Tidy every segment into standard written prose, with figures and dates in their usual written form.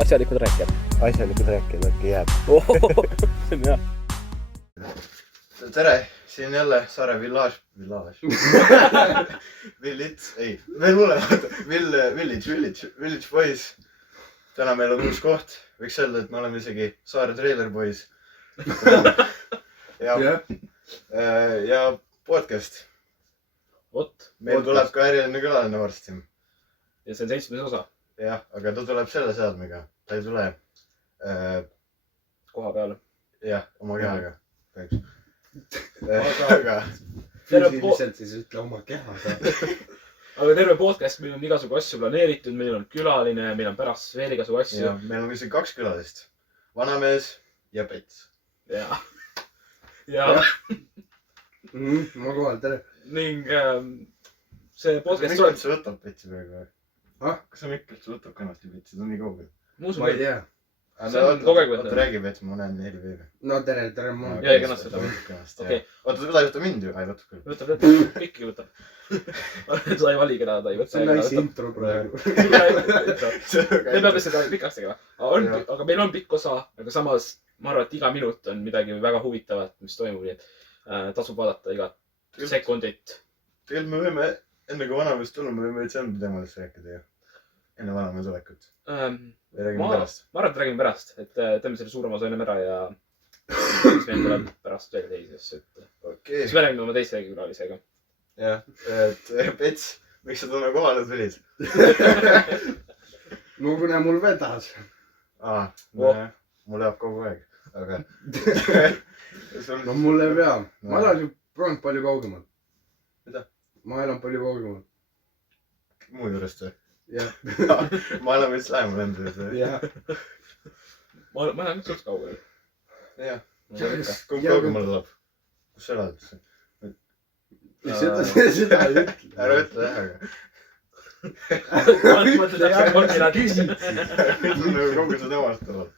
asjalikud rääkijad. Asjalikud rääkijad äkki jääb. See on hea. Tere, siin jälle Saare Village. Veel hullem, Village Boys. Täna meil on uus koht. Võiks öelda, et me oleme isegi Saare Trailer Boys. Ja podcast. Meil tuleb ka äriline külaline varsti. Ja see on 7. osa. Jah, aga ta tuleb selle seadmega. Ta ei tule koha peale. Jah, oma kehaga. Aga füüsiliselt siis ütle oma kehaga. Aga terve podcast, meil on igasugu asju planeeritud, meil on külaline, meil on pärast veel igasugu asju. Ja meil on isegi 2 külalist. Vanamees ja Pets. Ja. Ma kohal, tere. Ning see podcast tuleb... Kas sa võtab Petsi praegu või? Kas sa Mikkelt võtab kannasti Petsi? Ta on nii kaugel. Ma ei tea. See on kogu aeg võtta. Oota, räägi Pets, ma näen heli veebi. No tere. Jäi kannast võtab. Oota, ta ei võta mind ju? Ei, võtab küll. Võtab. Pikki võtab. Sa ei vali keda ta ei võtta. See on nice intro praegu. Me peame seda pikaks tegema. Aga meil on pikk osa, aga samas ma arvan, et iga minut on midagi väga huvitavat, mis toimub, nii et tasub vaadata igat sekundit. Tegelikult me võime, enne kui vanamees tulnud, me võime üldse enda teemadest rääkida ju. Enne vanamees olekut. Või räägime pärast? Ma arvan, et räägime pärast, et teeme selle suurema osa ennem ära ja siis meil tuleb pärast veel teisesse. Siis me räägime oma teise külalisega. Jah, et Pets, miks sa tunne kohale tulid? No kuna mul vedas. Mul jääb kogu aeg, aga... No mul ei pea. Ma elan ju praegu palju kaugemalt. Mida? Ma elan palju kaugemalt. Muu juurest või? Jah. Ma elan vist lähemal enda juurde. Jah. Ma elan üks suht kaugel. Jah. Kumb kaugemal elab? Kus sa elad? Seda ei ütle. Ära ütle jah, aga... Kaugel sa temast elad?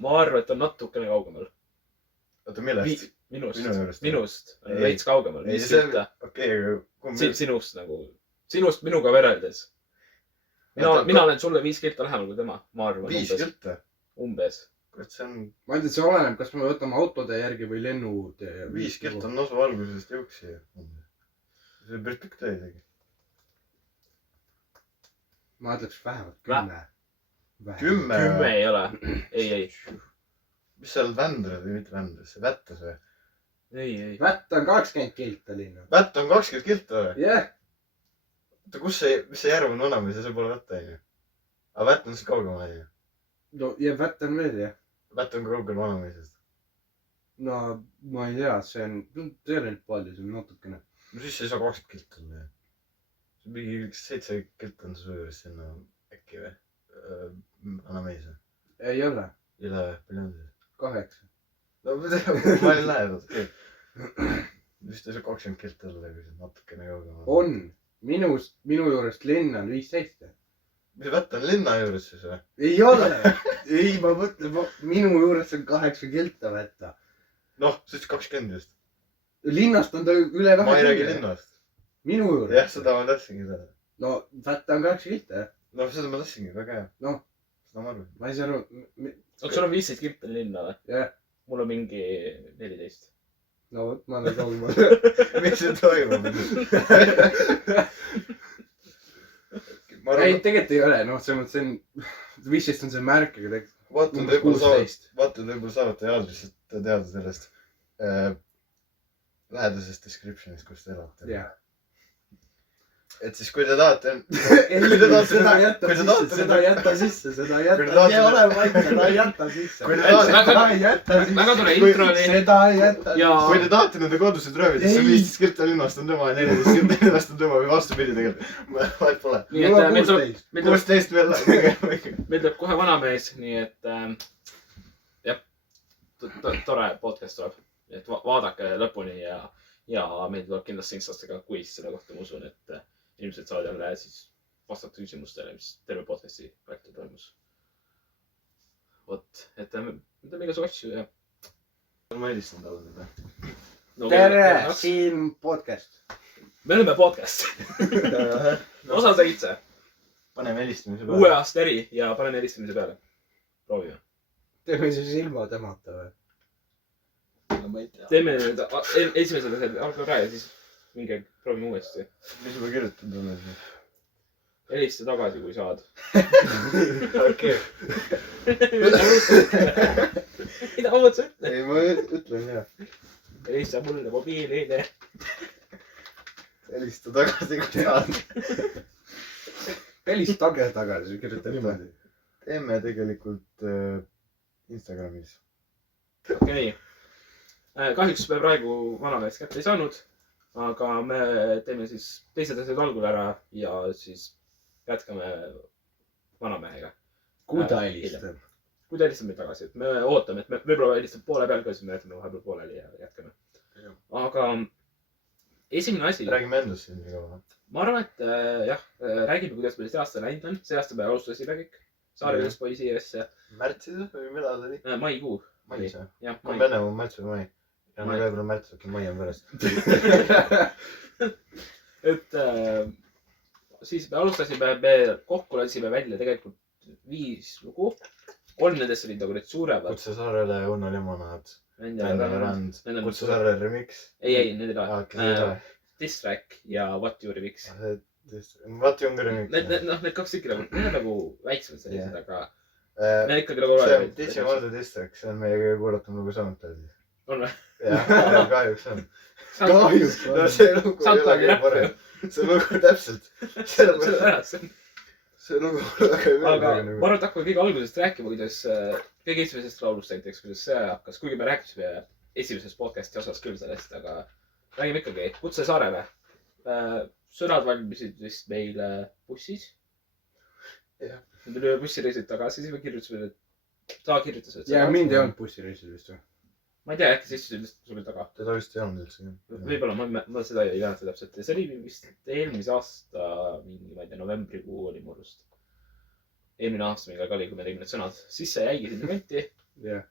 Ma arvan, et on natukene kaugemal. Oota, millest? Minust. Veits kaugemal. Okei, aga... Sinust nagu... Sinust minuga võrreldes. Mina olen sulle 5 kilta lähemal kui tema, ma arvan. 5 kilta? Umbes. Ma ei tea, see oleneb, kas me võtame autode järgi või lennutee. 5 kilta on osa valgusest jõuksi. See on päris pikk tee isegi. Ma ütleks vähemalt 10. 10 ei ole. Ei. Mis seal Vändras või mitte Vändras? See Vättas või? Ei. Vätt on 20 kilta linna. Vätt on 20 kilta või? Jah. Mis see järv on vanamees ja see pole Vätta ju? Aga Vätt on siis kaugemal ju? No ja Vätt on veel jah. Vätt on kaugel vanameesest? No ma ei tea, see on tõenäoliselt palju, see on natukene. No siis ei saa 20 kilta olla. See mingi 7 kilta on see juures sinna äkki või? Vanamees või? Ei ole. Üle palju on siis? 8. No ma olin lähedalt. Vist ei saa 20 kilta olla, kui see natukene kaugemal. On. Minu juurest linn on 15. Mis Vätt on linna juures siis või? Ei ole! Ei, ma mõtlen, minu juurest on 8 kilta Vätta. Noh, siis 20 just. Linnast on ta üle 20. Ma ei räägi linnast. Minu juures? Jah, seda ma tahtsingi seda. No, Vätta on 8 kilta, jah. No, seda ma tahtsingi, väga hea. Noh. Seda ma arvan. Ma ei saa aru. Sul on 15 kilta linna või? Jah. Mul on mingi 14. No vot, ma olen kaugemal. Mis see toimub? Ei, tegelikult ei ole, noh, see on 15 on see märk, aga tegelikult vaatad võib-olla saavate aadressist teada sellest lähedasest descriptionist, kus te elate. Jah. Et siis kui te tahate... Ei, seda jätta sisse. Seda ei jätta sisse. Väga tore intro oli. Seda ei jätta sisse. Kui te tahate nende kodusid röövida, siis 15 kilta linnast on tema ja 14 kilta linnast on tema või vastupidi tegelikult. Vahet pole. Nii et meil 16 veel. Meil tuleb kohe vanamees, nii et jah, tore podcast tuleb. Et vaadake lõpuni ja meil tuleb kindlasti instastega quiz selle kohta, ma usun, et inimesed saavad jälle siis vastata küsimustele, mis terve podcasti vältel toimus. Vot, et me teeme igasugu asju ja... Ma helistan talle nüüd. Tere, siin podcast. Me oleme podcast. Osa 7. paneme helistamise uue peale . aasta eri ja paneme helistamise peale . proovime . teeme siis ilma temata või ? ma ei tea . teeme nüüd esimesed asjad algab ära ja siis minge proovime uuesti . mis ma kirjutanud olen siis ? helista tagasi , kui saad . okei . mida ma mõtlesin ? ei , ma ütlen jah . helista mulle mobiilile . helista tagasi , kui saad . helistage tagasi , kirjuta niimoodi . teeme tegelikult Instagramis . okei . kahjuks me praegu vanameest kätte ei saanud , aga me teeme siis teised asjad algul ära ja siis jätkame vanamehega . kui ta helistab . kui ta helistab meid tagasi , et me ootame , et me võib-olla helistab poole peal ka , siis me jätame vahepeal pooleli ja jätkame . aga esimene asi , räägime endast siin nii kaua . ma arvan , et jah , räägime , kuidas meil see aasta läinud on . see aasta me alustasime kõik Saaremaa poisi asja . märtsis või millal ta oli ? maikuu . mais või ? jah , kui mai . Venemaa märts või mai ? jaanuar , veebruar , märts , okei , mai on pärast . et siis me alustasime , me kokku lasime välja tegelikult 5 lugu . 3 nendest olid nagu need suuremad . Kutse saarele , Uno Limonaad , Vendela Rand , Kutse saarele remix . ei , need ei aa , okei , ole see ei . ole . Diss track ja What You Remix . What Young remix . Need 2 tükki nagu , need on nagu väiksemad sellised , aga see need ikkagi nagu on DJ Molde Distrack , see on meie kõige kuulatum lugu SoundCloudis . on või ? jah , kahjuks on . kahjuks no see lugu ei ole SoundCloudi kõige räpp. parem . see lugu täpselt . see lugu väga ei aga meeldi ma arvan , et hakkame kõige algusest rääkima , kuidas kõige esimesest laulust näiteks , kuidas see hakkas , kuigi me rääkisime esimeses podcast'i osas küll sellest , aga räägime ikkagi Kutse saarele . sõnad valmisid vist meil bussis . Jah. me tulime bussireisid tagasi , siis me kirjutasime need , ta kirjutas need ja mind ei olnud bussireisil vist või ? ma ei tea , äkki sa istusid lihtsalt sul taga . teda vist ei olnud üldse . võib-olla ma seda ei mäleta täpselt ja see oli vist eelmise aasta mingi , ma ei tea , novembrikuu oli mu arust . eelmine aasta mingi aeg oli , kui me tegime need sõnad , siis see jäigi sinna kanti jah .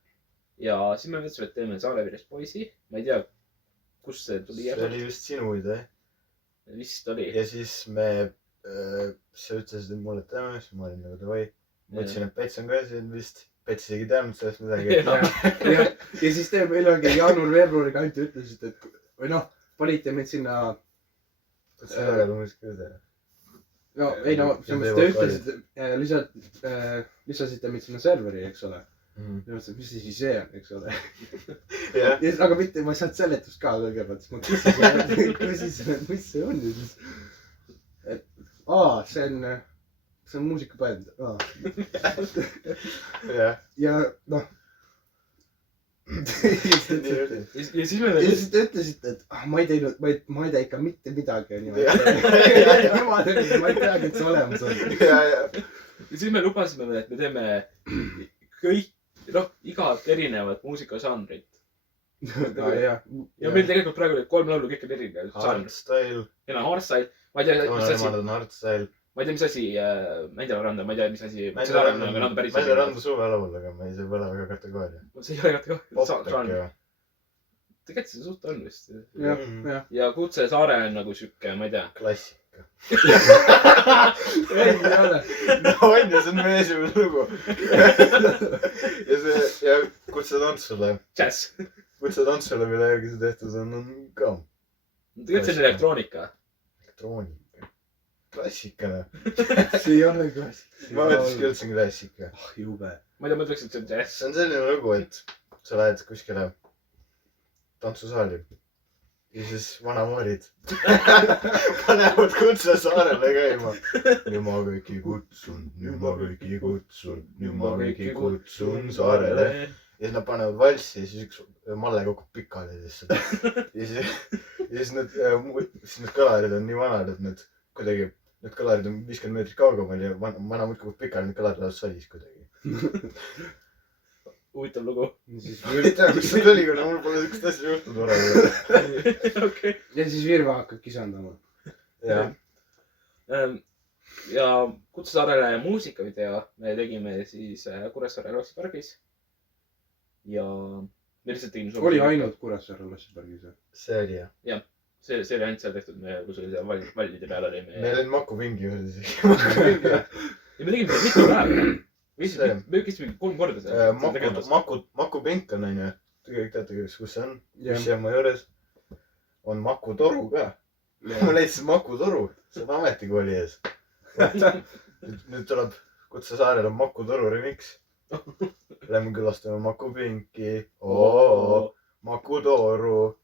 ja siis me mõtlesime , et teeme Saareveerist poisi . ma ei tea , kust see tuli see oli vist sinu idee . vist oli . ja siis me , sa ütlesid mulle , et teeme , siis ma olin nagu davai . mõtlesin , et Pets on ka siin vist . Pets isegi ei teadnud sellest midagi . ja siis te millalgi jaanuar-veebruari kanti ütlesite , et või noh , panite meid sinna . see väga muidugi ka teha . no ei no , selles mõttes te ütlesite , lisasite meid sinna serveri , eks ole . ja mõtlesin , mis asi see on , eks ole . jah , aga mitte , ma ei saanud seletust ka kõigepealt , siis ma küsisin , et mis see on ja siis . et see on muusikabänd . jah . ja noh . ja siis me ja siis te ütlesite , et ma ei teinud , ma ei tee ikka mitte midagi . ma ei teagi , et see olemas on . ja siis me lubasime , et me teeme kõik , noh , igat erinevat muusikažanrit . ja meil tegelikult praegu need 3 laulu kõik on erinevad . Hardstyle . ja no hardstyle , ma ei tea , mis asi , on hardstyle . ma ei tea , mis asi Mändela randa , ma ei tea , mis asi . aga nad on päris . Mändela rand suvelaul , aga ma ei , see pole väga kategooria . see ei ole kategooria . pop äkki või ? tegelikult see suht on vist . jah . ja Kutse saare on nagu siuke , ma ei tea . klassika . ei ole . no on ju , see on meie esimene lugu . ja see , ja Kutse tantsule , Jazz . Kutse tantsule , mille järgi see tehtud on ka tegelikult see on elektroonika . elektroonika . klassikana . see ei ole klassik . ma mõtlesingi üldse klassika . ah jube . ma ei tea , ma ütleks , et see on jazz . see on selline lugu , et sa lähed kuskile tantsusaali ja siis vanamoorid panevad Kutse saarele käima . nüüd ma kõiki kutsun , nüüd ma kõiki kutsun , nüüd ma kõiki kutsun saarele . ja siis nad panevad valssi ja siis üks malle kukub pikali lihtsalt . ja siis need kõlarid on nii vanad , et need kuidagi , need kõlarid on 50 meetrit kaugemal ja vana muud kukub pikali , need kõlarid lähevad sodis kuidagi . huvitav lugu . ei tea , kust see tuli , kuna mul pole siukest asja juhtunud varem . okei . ja siis Virva hakkab kisandama . jah , ja Kutse saarele muusikavideo me tegime siis Kuressaare lossipargis . ja me lihtsalt tegime . oli ainult Kuressaare lossipargis või ? see oli jah . see oli ainult seal tehtud , me kusagil seal vallide peal oli meil meie . oli makupingi juures isegi . ja me tegime seda mitu päeva . me käisime 3 korda seal . makupink on onju . Te kõik teate , kus see on ? jah , Püssijaama juures on makutoru ka . ma leidsin makutoru , see on ametikooli ees . nüüd tuleb Kutsesaarele Makutoru remix . Lähme külastame makupinki . Makutoru .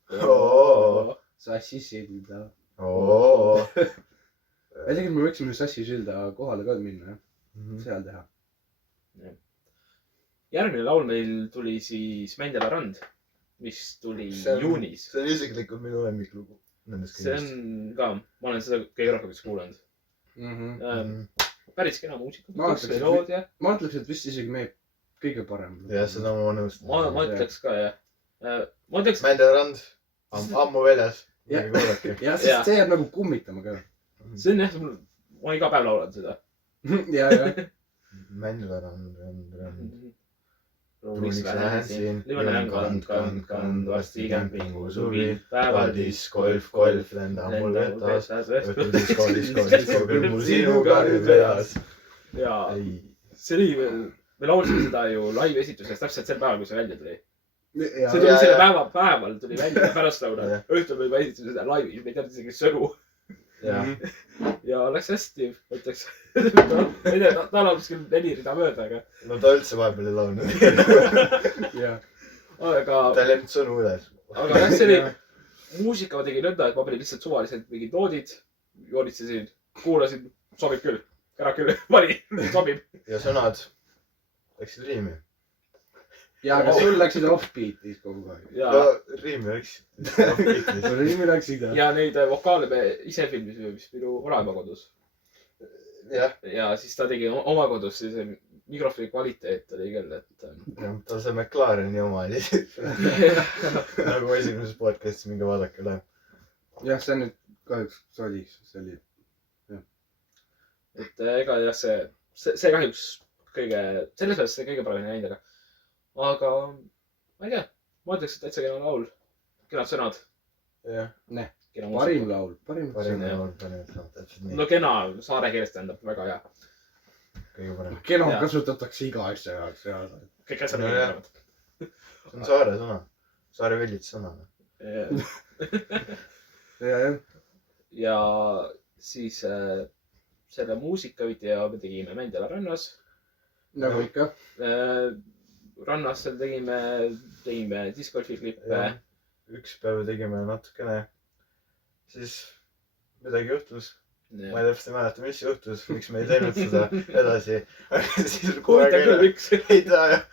Sassi silda . Mhm. tegelikult me võiksime Sassi silda kohale ka minna , jah , seal teha . järgmine laul meil tuli siis Mändjala rand , mis tuli juunis . see on isiklikult minu lemmiklugu . see on ka , ma olen seda kõige rohkem vist kuulanud . päris kena muusika . Ma ütleks , et vist isegi meie kõige parem . jah , seda ma nõustun . ma ütleks ka jah . ma ütleks , Mändjarand , ammu väljas . Jah. kuulake . jah , sest see jääb nagu kummitama ka . see on jah , ma iga päev laulan seda . ja , ja . Mändjarand , ruumiks lähen siin , limane on kand , varsti kämpingu suvi , päeval disko , golf , lenda mul vetas . õhtul disko , küll mul sinuga sinuga nüüd vedas . ja ei , see oli , me laulsime seda ju live esituses täpselt sel päeval , kui see välja tuli . see ja , tuli ja, selle ja. päeval tuli välja pärastlõunal Jah. , õhtul me juba esitasime seda laivi , me ei teadnud isegi sõnu jah . ja läks hästi , ma ütleks . ma ei tea , ta laulis küll 4 rida mööda , aga , no ta üldse vahepeal ei laulnud . ja . ta ei läinud sõnu üles . aga jah , see oli , muusika ma tegin nõnda , et ma panin lihtsalt suvaliselt mingid noodid , joonistasin , kuulasin , sobib küll , ära küll , pani , sobib . ja sõnad läksid riimi . ja , aga sul läksid off-beat'is kogu aeg . ja no riimi läks . riimi läksid jah ? ja neid vokaale me ise filmisime vist minu vanaema kodus . jah , ja siis ta tegi oma kodus , siis see mikrofoni kvaliteet oli küll , et . tal see McLareni oma oli . nagu esimeses podcast'is , minge vaadake üle . jah , see nüüd kahjuks sodiks , see oli . et ega jah , see kahjuks kõige , selles mõttes see kõige paremini läinud , aga ma ei tea , ma ütleks , et täitsa kena laul , kenad sõnad , jah , kena parim muusika . laul , parim parim jah. laul , parim sõnad , täpselt nii no . kena saare keeles tähendab väga hea . kõige parem . kena Jaa. kasutatakse iga asja jaoks ja . kõik asjad No on jah. erinevad . see on saare sõna . saare villits sõna . ja , jah . ja siis selle muusikavideo me tegime Mändjala rannas . nagu ikka . rannas seal tegime discgolfi klippe . üks päev tegime natukene . siis midagi juhtus . ma ei täpselt ei mäleta , mis juhtus , miks me ei teinud seda edasi . siis huvitav küll , miks . ei tea jah .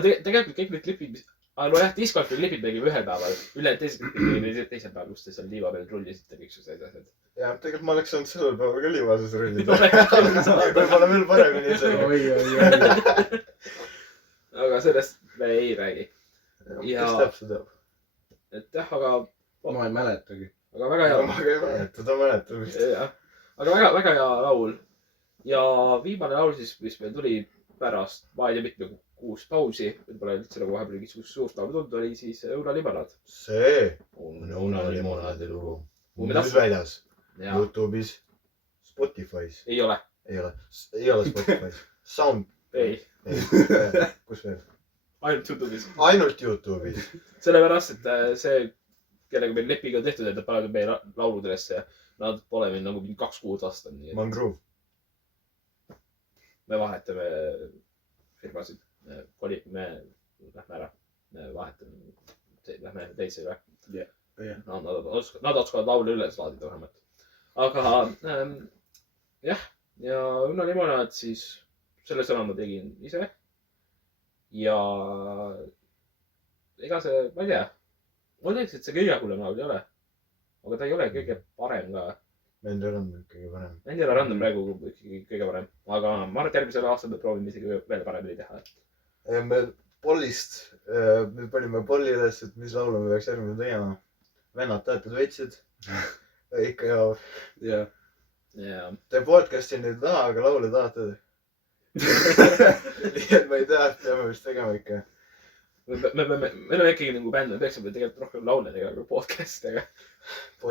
tegelikult kõik need klipid , mis , nojah , discgolfi klipid tegime ühel päeval , teised klipid tegime teisel päeval , kus te seal liiva peal rullisite miksuse ja asjad . ja tegelikult ma oleks saanud sellel päeval ka liivases rullida . Oleks küll saanud. võib-olla veel paremini isegi . oi , oi , oi . aga sellest me ei räägi . kes täpselt teab ? et jah , aga ma ei mäletagi . väga hea . ma ka ei mäleta , ta mäletab vist . jah , aga väga hea laul . ja viimane laul siis , mis meil tuli pärast , ma ei tea , mitme kuus pausi , võib-olla üldse nagu vahepeal mingisugust suurt laulu tulnud , oli siis Õunalimonaad . see on õunalimonaadi lugu . nüüd väljas . ja Youtube'is , Spotify's . ei ole , ei ole Spotify's . Sound , ei , kus veel ? ainult Youtube'is . ainult Youtube'is . sellepärast , et see , kellega meil leping on tehtud , et nad panevad meie laulud ülesse ja nad pole meil nagu mingi 2 kuud lastud , nii et Mangrove . me vahetame firmasid . me lähme ära , me vahetame , lähme teise üle . Jah. Nad oskavad laule üles laadida vähemalt . aga jah , ja Õunalimonaad siis , selle sõna ma tegin ise . ja ega see , ma ei tea , ma ütleks , et see kõige hullem laul ei ole . aga ta ei ole kõige parem ka . Nendel on kõige parem . Mändjala rand on praegu ikkagi kõige parem , aga ma arvan , et järgmisel aastal me proovime isegi veel paremini teha . me Pollist , me panime Polli üles , et mis laulu me peaks järgmine tegema . vennad teatud võitsid . ikka ja . ja . ja Te podcast'i nüüd ei taha , aga laule tahate . nii et ma ei tea , peame vist tegema ikka . me oleme ikkagi nagu bänd, me peaksime tegelikult rohkem laule tegema kui podcast'i, aga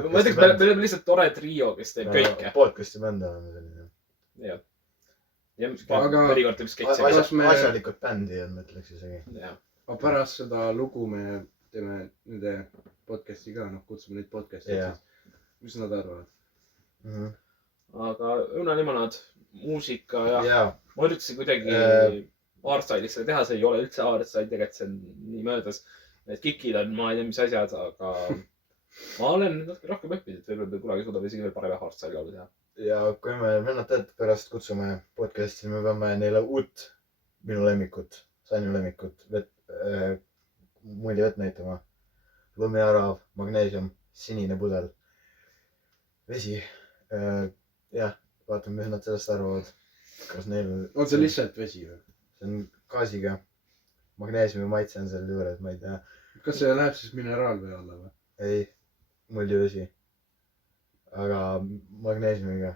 ma ütleks, me oleme lihtsalt tore trio, kes teeb kõike. Podcast'i bänd oleme selline. Jah. Ja mõnikord teeb sketsi. Asjalikud bändi on, ma ütleks isegi. Aga pärast seda lugu me teeme nende podcast'i ka, kutsume neid podcast'i. Mis nad arvavad? Aga õunalimonaad, muusika ja ma üritasin kuidagi Artstyle'is seda teha, see ei ole üldse Artstyle, tegelikult see on nii möödas. Need kikid on, ma ei tea, mis asjad, aga ma olen natuke rohkem õppinud, et võib-olla kunagi suudab isegi veel parem Artstyle laulu teha. Ja kui me vennad pärast kutsume podcast'i, me peame neile uut minu lemmikut, Sanju lemmikut, muidi vett näitama. Lumiarav, magneesium, sinine pudel, vesi. Jah, vaatame, mis nad sellest arvavad. Kas neil on see lihtsalt vesi või? See on gaasiga. Magneesiumi maitse on seal juures, ma ei tea. Kas see läheb siis mineraalvee alla või? Ei, muldivesi. Aga magneesiumiga.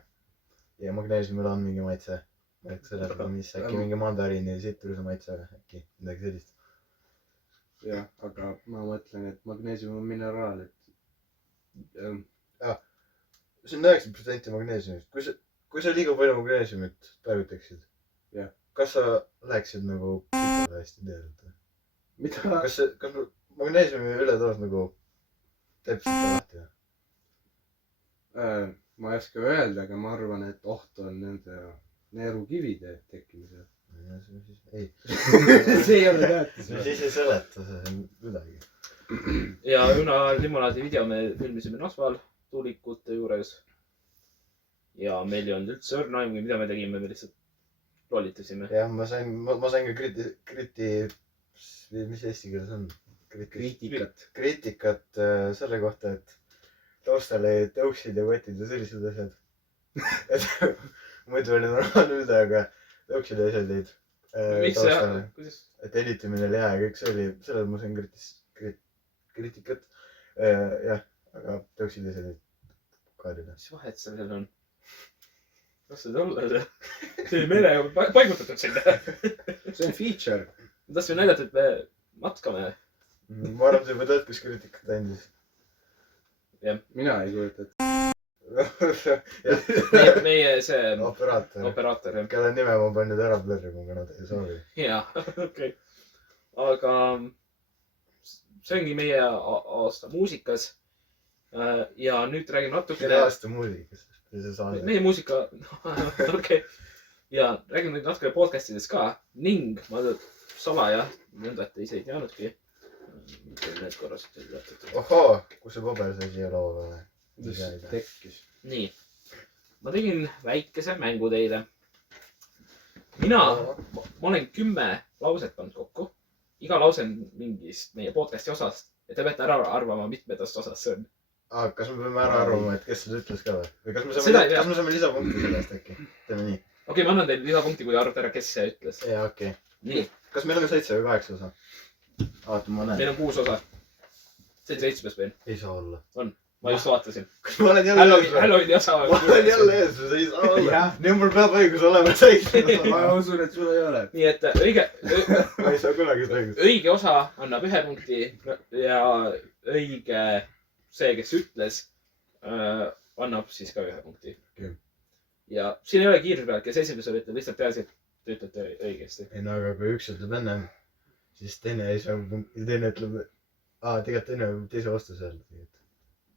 Ja magneesiumil on mingi maitse. Ma ei seletada, mis äkki mingi mandariini sitruse maitse, äkki midagi sellist. Jah, aga ma mõtlen, et magneesium on mineraal, et... See on 90% magneesiumist. Kui sa liiga palju magneesiumit tarvitaksid, kas sa läheksid nagu hästi teadnud? Mida? Kas magneesiumi ületoos nagu teeb seda lahti? Ma ei oska öelda, aga ma arvan, et oht on nende neerukivide tekkimisel. Ei. See ei ole tähtis. Siis ei seleta see midagi. Ja õunalimonaadi video me filmisime Nasval tuulikute juures. Ja meil ei olnud üldse õrna aimugi, mida me tegime, me lihtsalt lollitasime. Jah, ma sain ka mis eesti keeles on? Kriitikat selle kohta, et taustal ei tõuksid ja kotid ja sellised asjad. Muidu oli normaalne üldse, aga tõuksid ja asjad olid taustale. Et editamine oli hea ja kõik see oli, sellel ma sain kriitikat. Jah, aga tõuksid ja asjad olid kaarina. Mis vahet sellel on? Kas seda olla see? See oli meelega paigutatud sinna. See on feature. Ma tahtsin näidata, et me matkame. Ma arvan, see juba tead, kus kriitikat andis. Mina ei kujuta. Meie see operaator, kelle nime ma panin ära blurrima, aga nad ei soovi. Jaa, okei. Aga see ongi meie aasta muusikas. Ja nüüd räägin natuke... Kelle aasta muusikas? Meie muusika... Okei. Ja räägin nüüd natuke podcastidest ka. Ning ma salaja, nõnda, et ise ei teadnudki. Need korras üteldatud. Ohoo, kus see paber sai siia loo peale? Mis tekkis? Nii. Ma tegin väikese mängu teile. Ma olen 10 lauset pannud kokku. Iga lause on mingist meie podcasti osast. Ja te peate ära arvama, mitmetast osast see on. Kas me peame ära arvama, et kes seda ütles ka või? Või kas me saame lisapunkti sellest äkki? Teeme nii. Okei, ma annan teile lisapunkti, kui arvata ära, kes see ütles. Jaa, okei. Nii. Kas meil on 7 või 8 osa? Vaata, ma näen. Meil on 6 osa. See on 7 meil. Ei saa olla. On. Ma just vaatasin. Kas ma olen jälle ees? Halloweeni osa. Ma olen jälle ees, see ei saa olla. Nii mul peab õigus olema 7. Ma usun, et sul ei ole. Nii et õige... Ma ei saa kunagi seda õigust. Õige osa annab 1 punkti ja õige see, kes ütles, annab siis ka 1 punkti. Ja siin ei ole kiirus peal, kes esimesel ütleb, lihtsalt peaasi, et te ütlete õigesti. Ei no, aga kui üks ütleb ennem, siis teine ei saa punkti. Teine ütleb... Tegelikult teine võib teise vastuse öelda.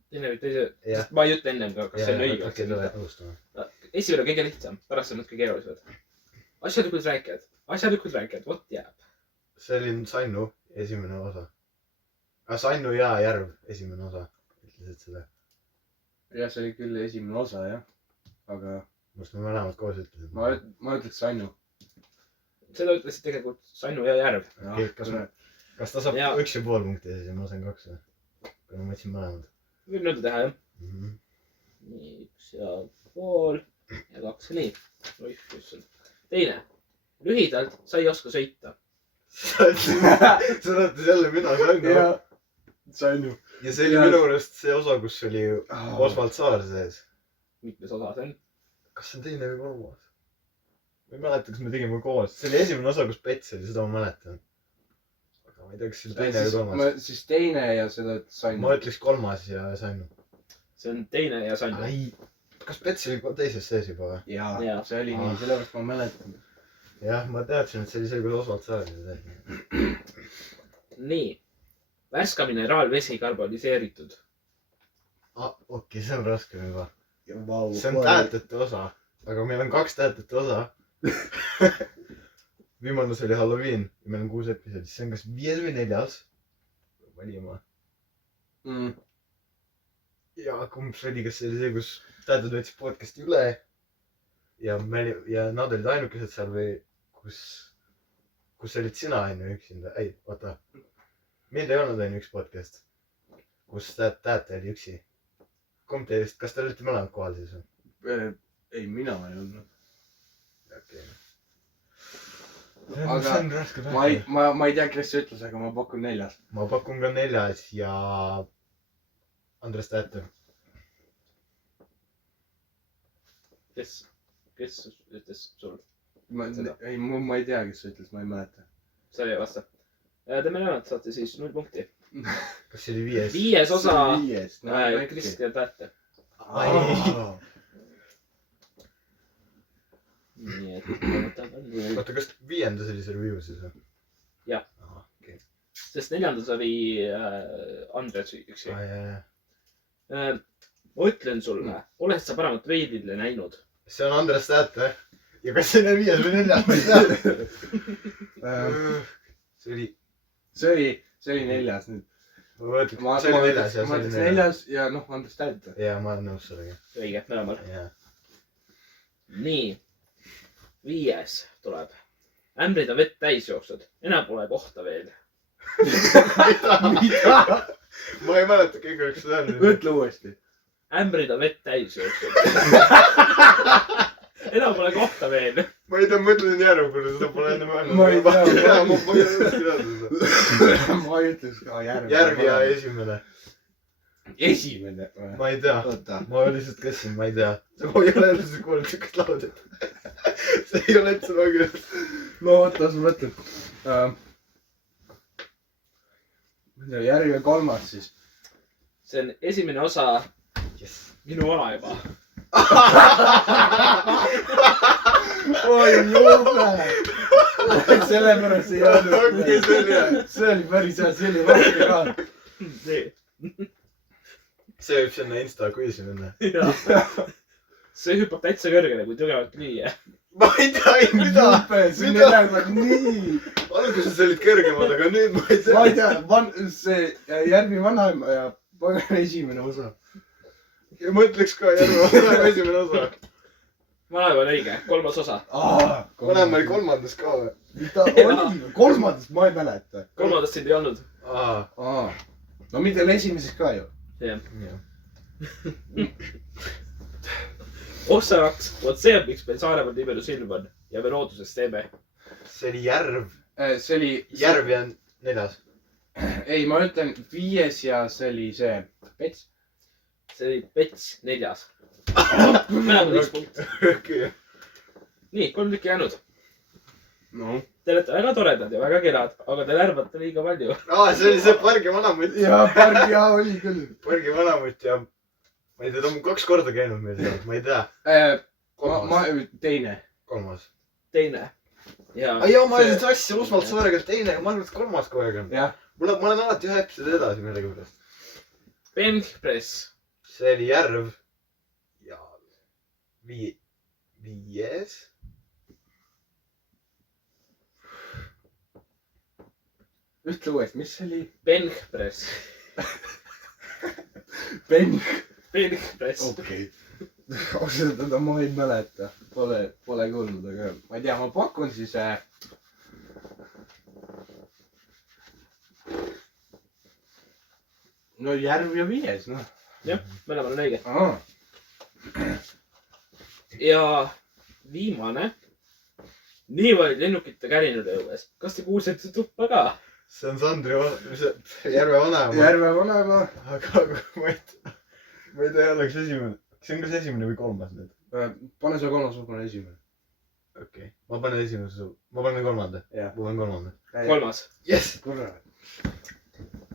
Teine võib teise... Sest ma ei ütle ennem ka, kas see on õige. Esimene kõige lihtsam. Pärast on natuke keerulised. Asjalikud rääkijad. Vot jääb. See oli Sannu esimene osa. Sannu ja Järv esimene osa. Ütlesid seda. Jah, see oli küll esimene osa, jah. Aga... Must me mõlemad koos ütlesid. Ma ütleks Sannu. Seda ütlesid tegelikult Sannu ja Järv. Kas ta saab 1,5 punkti ja siis ma saan 2 või? Kui ma mõtlesin mõlemad. Võib nõnda teha, jah. Nii, 1,5 ja 2 nii. Oih, just. Teine. Lühidalt, sa ei oska sõita. Sa näetes jälle mina Sannu. Sannu. Ja see oli minu juurest see osa, kus oli Osvald Saar sees. Mitmes osa see on? Kas see on teine või kolmas? Ma ei mäleta, kas me tegime koos. See oli esimene osa, kus Pets oli, seda ma mäletan. Aga ma ei tea , kas see oli teine või kolmas . siis teine ja seda sain . ma ütleks kolmas ja Sannu . see on teine ja Sandu . ei , kas Pets oli teises sees juba või ? jaa Jaa. , see oli nii , sellepärast ma mäletan . jah , ma teadsin , et see oli see , kus Oswald Saar oli . nii . värska mineraalvesi karboniseeritud . okei , see on raskem juba . Vau, see on tähetete osa , aga meil on 2 tähetete osa . viimane see oli Halloween ja meil on 6 episoodi , see on kas 5 või 4 . valima . ja kumb see oli , kas see oli see , kus tähendad võttis podcast'i üle ja nad olid ainukesed seal või kus olid sina onju üksinda , ei oota , meil ei olnud onju üks podcast , kus tähte oli üksi . kumb teist , kas te olite mõlemad kohal siis või ? ei , mina ei olnud . okei . Aga ma ei tea , kes ütles , aga ma pakun 4. ma pakun ka 4 ja Andres Tähte . kes ütles sul ? ma ei tea , kes ütles , ma ei mäleta . sa ei vasta . Te mõlemad saate siis 0 punkti . kas see oli 5 ? 5 osa no, Kristjan Tähte . nii et . oota , kas 5. oli see review siis või ? Jah. sest 4. oli Andres üksi . ma ütlen sulle , oled sa paremat veidile näinud ? see on Andres Tähte . ja kas see oli 5 või 4 , ma ei tea . see oli , see oli 4. nüüd . ma ütleks , see oli 4 ja see ma oli ütleks 4 . 4 ja noh , Andres Tähte . jaa , ma olen nõus sellega . õige , mõlemal . jah . nii . 5 tuleb . ämbrid on vett täis jooksnud , enam pole kohta veel . mida ? ma ei mäleta , keegi oleks seda öelnud . ütle uuesti . ämbrid on vett täis jooksnud . enam pole kohta veel . ma ei tea , mõtlesin järgmine , seda pole enne öelnud . Ma ei tea. ma ei oska teada seda . ma ütleks ka järg . järg ja esimene . esimene . ma ei tea . oota . ma lihtsalt käisin , ma ei tea . ma ei ole üldse kuulnud siukest laudet . see ei ole üldse väga . no oota , sa mõtled . ma ei tea , järg ja 3 siis . see on esimene osa Minu vanaema . oi jube . sellepärast ei olnud . okei , see oli hea . see oli päris hea , see oli raske ka . see võib sinna Insta quizi minna . see hüppab täitsa kõrgele , kui tugevalt lüüa . ma ei tea , ei mida . see on nii . alguses olid kõrgemad , aga nüüd ma ei ma ei tea . tea , see Järvi vanaema ja Pagan esimene osa . ja ma ütleks ka järgmine osa , esimene osa . vanaema on õige , 3. osa . vanem oli 3. ka või ? ta oli , 3. ma ei mäleta . 3. sind ei olnud . no mitte esimeses ka ju . jah . Ossaraks , vot see on , miks meil Saaremaal nii palju silm on ja me looduses teeme . see oli järv . see oli . järv ja 4. ei , ma ütlen 5 ja see oli see Pets . see oli Pets 4. mõlemad 1 punkt . okei . nii , 3 tükki jäänud . no . Te olete väga toredad ja väga kenad , aga te lärmate liiga palju . see oli see Pargi vanamutt . jaa , Pärgi jaa oli küll . Pargi vanamutt ja ma ei tea , ta on 2 korda käinud meil seal , ma ei tea . teine . 3. teine . ja . jaa , ma ajasin sassi Oswald Saarega teine , ma arvan , et 3. kogu aeg on . jah . ma olen alati 1 episoodi edasi millegipärast . Benchpress . see oli järv ja 5. ütle uuesti , mis see oli ? Benchpress . Benchpress . okei . ausalt öelda ma ei mäleta , pole kuulnud , aga ma ei tea , ma pakun siis . no järv ja 5 , noh . jah , mõlemal on õige . aa , ja viimane . nii palju lennukite kärinud õues . kas te kuulsite tuppa ka ? see on Sandri , Järve vanaema . Järve vanaema . aga ma ei tea , oleks esimene . see on kas esimene või 3. nüüd ? pane sa 3., ma panen esimene . okei , ma panen esimese , ma panen kolmanda . Jah. ma panen kolmanda . kolmas . Jess . kurat .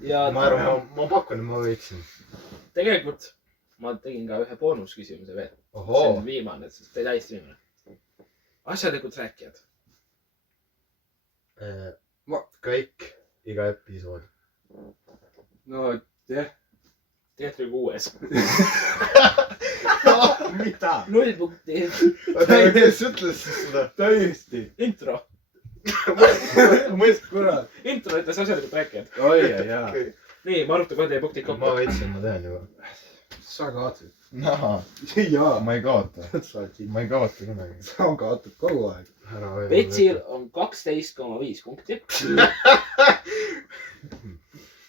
ja ma arvan , ma pakun , et ma võitsin . tegelikult ma tegin ka ühe boonusküsimuse veel . see ohoo on . viimane , täiesti viimane . asjalikud rääkijad . kõik , iga episood . no jah . Teatriga 6 . mida ? 0 punkti . oota , kes ütles siis seda ? täiesti . intro . kurat . intro ütles asjalikud rääkijad . oi ja , ja . nii , ma arvutan ka teie punktid ma kokku . võitsin , ma tean juba . sa kaotad . näha , jaa . ma ei kaota . sa ma ei kaota kunagi . kaotad kogu aeg . ära hoia . Vetsil on 12,5 punkti .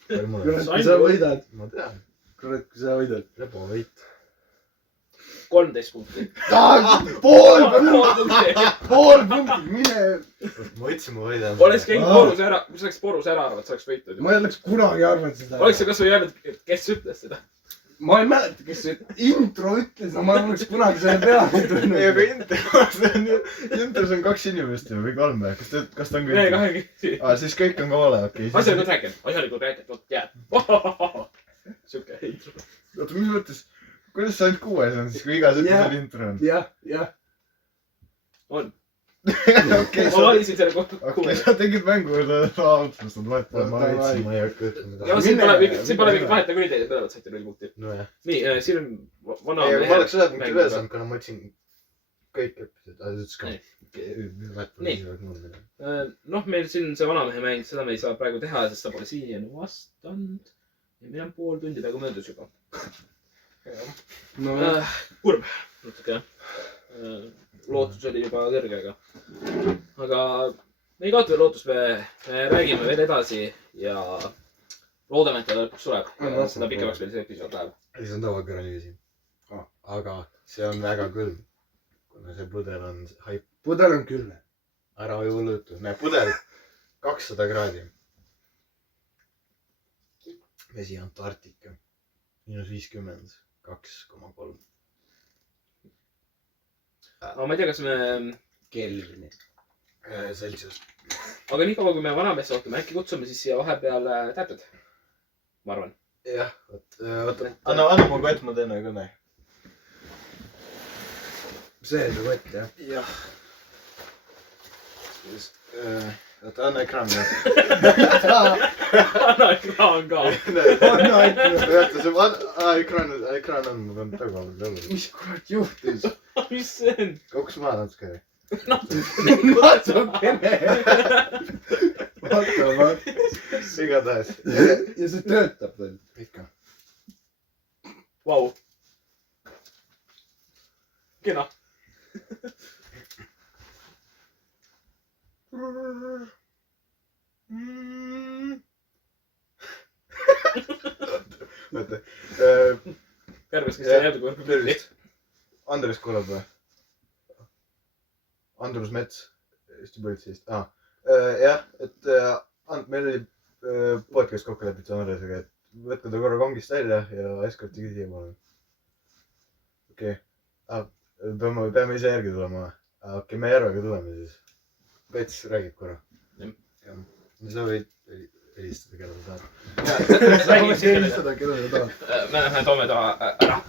kurat , kui sa võidad . ma tean , kurat , kui sa võidad . lebo võit . 13 punkti . pool punkti . punkti , mine . ma võtsin , ma võidan . oleks käinud porus ära , kui sa oleks porus ära arvanud , sa oleks võitnud . ma ei oleks kunagi arvanud seda . oleks sa kasvõi öelnud , kes ütles seda . ma ei mäleta , kes see intro ütles , no ma ei oleks kunagi selle peale tulnud . ei , aga intros on 2 inimest ju või 3 või ? kas ta on ei , kõik ? kahegi . siis kõik on ka vale , okei . asjalikud rääkijad , vot jääd . siuke intro . oota , mis mõttes , kuidas sa ainult 6 on siis , kui igas episoodi intro on ? jah , jah . on . okei , ma valisin selle kohta okei , sa tegid mängu , sa otsustasid , ma võitsin , ma ei hakka ütlema ja siin pole mingit vahet , nagunii teie mõlemad saite 0 punkti . nojah . nii , siin on vana ei , ma oleks 1 punkti üle saanud , kuna ma võtsin kõik episood , aga sa ütlesid ka . noh , meil siin see vanamehe mäng , seda me ei saa praegu teha , sest ta pole siiani vastanud . ja meil on pool tundi peaaegu möödus juba . no kurb natuke jah . lootus oli juba kõrge , aga me ei kaota veel lootust , me räägime veel edasi ja loodame , et ta lõpuks tuleb . seda pikemaks veel see episood läheb . siis on tavakõrani vesi . aga see on väga külm . kuna see pudel on haip , pudel on külm . ära hoia hullu juttu . näe , pudel 200 kraadi . vesi Antarktika . -50 , 2,3 . aga ma ei tea , kas me , Kelvini . Celsius . aga niikaua kui me vanameest ootame , äkki kutsume siis siia vahepeal täped . ma arvan . jah , oota , anna mu kott , ma teen ühe kõne . see on su kott jah ? jah . oota , anna ekraani . anna ekraan ka . oota , see ekraan on , ma pean tagasi tulema . mis kurat juhtus ? mis see on ? kukkus maha natuke . natukene . vaata , igatahes . ja see töötab veel . ikka . Vau . kena . oota . tervist , kes ei jäänud kui tervist . Andres kuulab või ? Andrus Mets Eesti politseist . jah , et meil oli podcast kokku lepitud Andresega , et võtke ta korra kongist välja ja eskortige siia palun . okei . peame ise järgi tulema . okei , me Järvega tuleme siis . Mets räägib korra . jah . sa võid helistada , kellele tahad . räägi siis kellele . seda , kellele tahad . me lähme toome ta ära .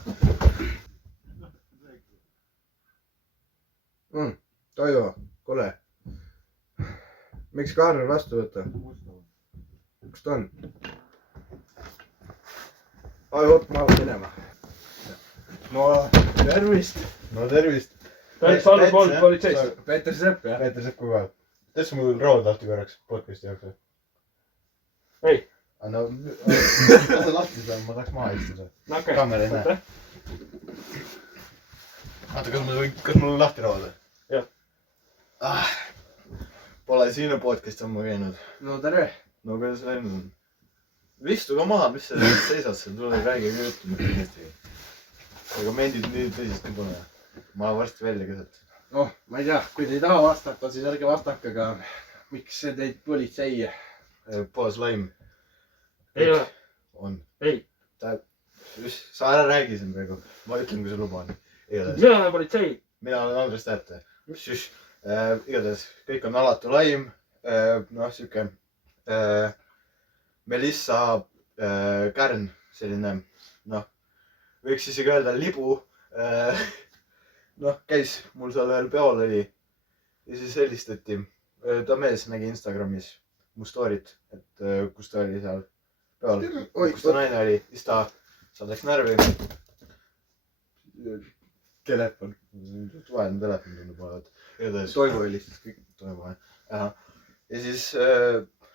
Toivo , kuule . miks Kaarel vastu võtta ? kus ta on ? oi , oot , ma lähen minema . no tervist . no tervist . Saanud polnud politseist . Peeter Sepp jah ? Peeter Sepp kogu aeg . teed sa mul rood lahti korraks podcast'i jaoks või ? ei . no , lase lahti seda , ma tahaks maha istuda . no okei . kaamera ei näe . oota , kas mul on lahti rood ? jah . Pole sinu podcast'i ammu käinud . no tere . no kuidas läinud on ? istuge maha , mis sa seisad seal , tule räägi juttu mitte kindlasti . ega mendid nii tõsist ei pole . ma olen varsti välja keset . noh , ma ei tea , kui te ei taha vastata , siis ärge vastake , aga miks see teid politsei ? Boss Laim . ei ole . on . ei . sa ära räägi siin praegu . ma ütlen , kui sa luban . ei ole . mina olen politsei . mina olen Andres Tähte . igatahes kõik on alatu laim. Noh, siuke Melissa Kärn, selline, noh, võiks isegi öelda libu. Noh, käis mul seal ühel peol oli ja siis helistati. Ta mees nägi Instagramis mu story't, et kus ta oli seal peol, kus ta naine oli. Siis ta läks närvi. Telefon. Vaheline telefon tundub olevat. Toimu helistas kõik. Toimu, jah. Ja siis,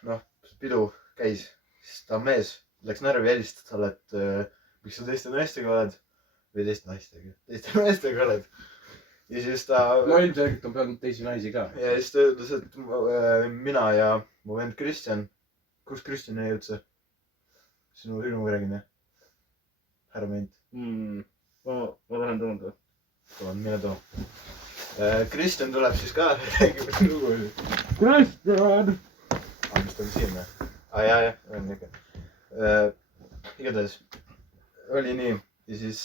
noh, pidu käis. Siis ta mees läks närvi ja helistas talle, et miks sa teiste naistega oled. Või teiste meestega oled. Ja siis ta... No ilmselgelt on peanud teisi naisi ka. Ja siis ta ütles, et mina ja mu vend Kristjan. Kus Kristjan jäi üldse? Sinuga räägin, jah? Härra Ment. Ma lähen toon ka. Toon, mine too. Kristjan tuleb siis ka. Räägime lugu. Kristjan! Mis ta oli siin, või? Jah, on ikka. Igatahes oli nii. Ja siis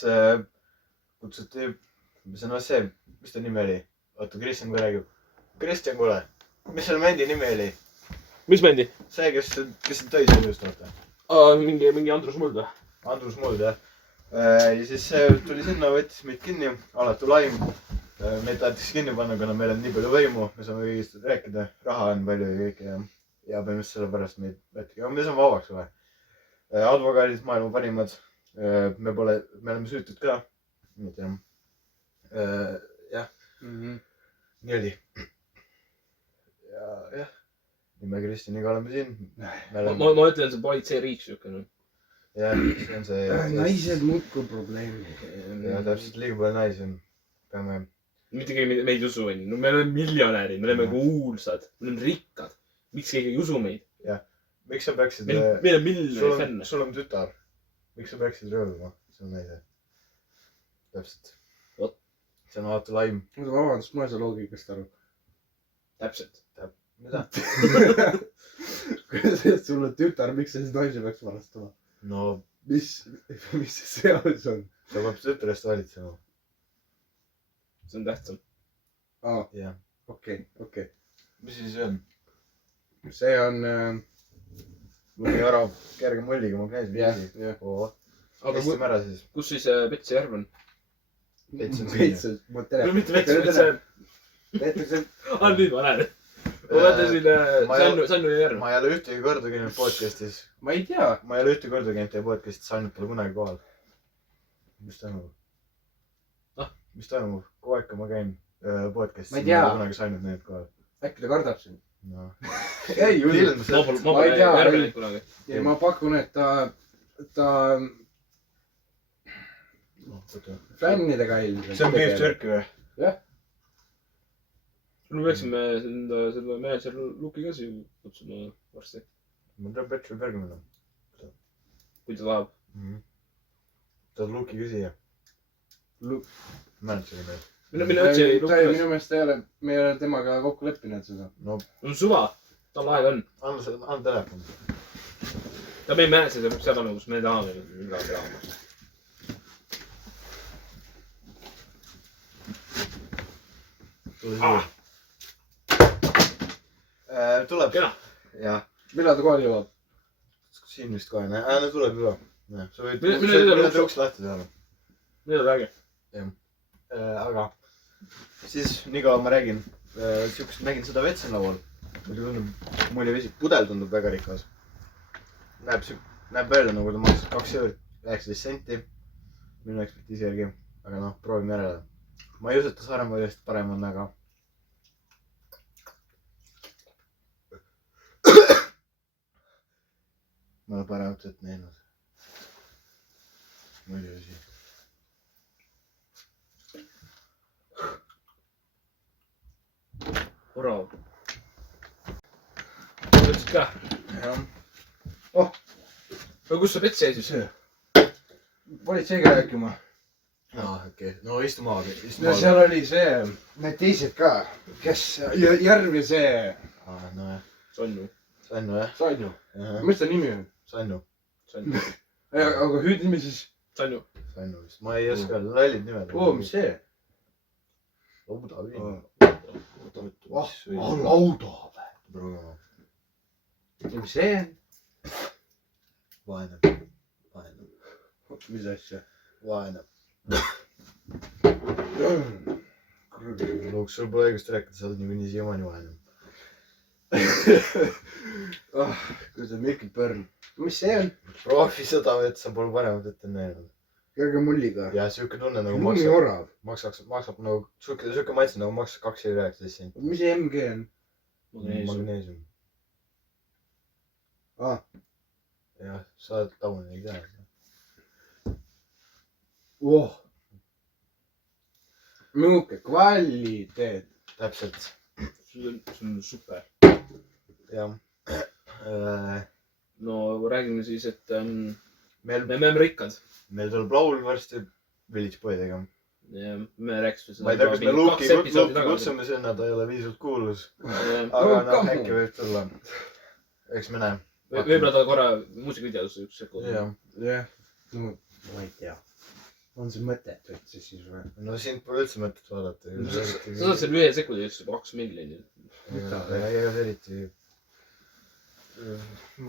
kutsuti, mis on see, mis ta nimi oli? Oota, Kristjan kui räägib. Kristjan, kuule, mis selle mendi nimi oli? Mis mendi? See, kes tõi selle just, oota. Mingi Andrus Muld või? Andrus Muld, jah. Ja siis see tuli sinna, võttis meid kinni, alatu laim. Meid tahetakse kinni panna, kuna meil on nii palju võimu. Me saame kõigist rääkida, raha on palju ja kõik. Ja põhimõtteliselt selle pärast meid võeti. Ja me saame vabaks või. Advokaadid maailma parimad. Me oleme süütud ka. Nii et jah. Nii oli. Ja jah. Nii me Kristjaniga oleme siin. Ma ütlen, see politseiriik siuke. Jah, see on see... Naised muudku probleemi. Ja täpselt liiga palju naisi on. Peame... Mitte keegi meid ei usu. No me oleme miljonäärid, me oleme kuulsad, me oleme rikkad. Miks keegi ei usu meid? Jah. Miks sa peaksid... Meil on miljonäri fänne. Sul on tütar. Miks sa peaksid rõõmuma? See on näide. Täpselt. See on alatu laim. Vabandust, ma ei saa loogikast aru. Täpselt. Mida? Kuidas sul on tütar, miks sa siis naisi peaks varastama? No... Mis see seos on? Sa peab tütarest valitsema. See on tähtsam. Jah. Okei. Mis siis on? See on... Mõni orav kerge mulliga magneesmi. Jah. Kästime ära siis. Kus siis Petsi järv on? Pets on siin. Mitte Petsi. Nüüd ma näen. Ma mõtlen siin Sannu järv. Ma ei ole ühtegi korda käinud podcastis. Ma ei tea. Ma ei ole ühtegi korda käinud teie podcastis. Sannut pole kunagi kohal. Mis toimub? Mis toimub? Kogu aeg, kui ma käin podcastis. Ma ei tea. Ma ei ole kunagi Sannut näinud kohal. Äkki ta kardab sind? No. Ei, ma pole järve näinud kunagi. Ja ma pakun, et ta fännidega ilmselt. See on Beef Jerky või? Jah. Me peaksime selle manager Luki ka siia kutsuma varsti. Ma tean Petri Bergi minna. Kui ta tahab. Ta on Luki küsija. Manageri meil. Minu meelest me ei ole temaga kokku leppinud seda. No suva. Tal aega on. Anna telefon. Ta meie manager peab seda nõus. Me tahame midagi teha. Tuleb. Kena. Jah. Millal ta kohal jõuab? Siin vist kohe, no tuleb juba. Sa võid uks lahti teha. Mida räägi? Jah. Aga siis nii kaua ma räägin. Siukest nägin seda vetsen laual. Mulje vesi. Pudel tundub väga rikas. Näeb välja nagu ta maksab 2 eurot 19 senti. Minu ekspertiisi järgi. Aga noh, proovime järele. Ma ei usu, et ta Saaremaa üldest parem on, aga... Ma olen paremat vett näinud. Mulje vesi. Orav. Võtsid ka? Jah. Aga kus sa Petsi jäi siis? Politseiga rääkima. Okei. No istu maha. Ja seal oli see, need teised ka, kes järv ja see... No jah. Sannu. Sannu jah. Sannu. Mis ta nimi on? Sannu. Aga hüüdnimi siis? Sannu. Sannu vist. Ma ei oska lollid nimed. Mis see? Lauda viin. lauda või? Bruno. ja mis see on? Vaene. Vaene. mis asja? Vaene. kuradi. Luuk, sul pole õigust rääkida, sa oled niikuinii siiamaani vaene. kui see Mikk Pörn. mis see on? proovi seda, et sa pole paremat ette näinud. kerge mulliga. ja siuke tunne nagu lummiorav. maksab nagu siuke maitse nagu maksab 2,19 senti. mis see MG on? Magneesium. jah, sa oled tauni, ei tea. Niuke kvaliteet. täpselt. see on super. jah. no räägime siis, et meil me oleme rikkad. tuleb laul varsti Village Boydega. ja me rääkisime ma ei tea, kas me Luuki kutsume sinna, ta ei ole piisavalt kuulus. aga noh, äkki võib tulla. eks me näe. võib-olla ta korra muusikavideos üks sekund. jah. no ma ei tea. on see mõttetu üldse siis või? no sind pole üldse mõtet vaadata. sa saad selle 1 sekundi eest juba 2 miljonit. ega see eriti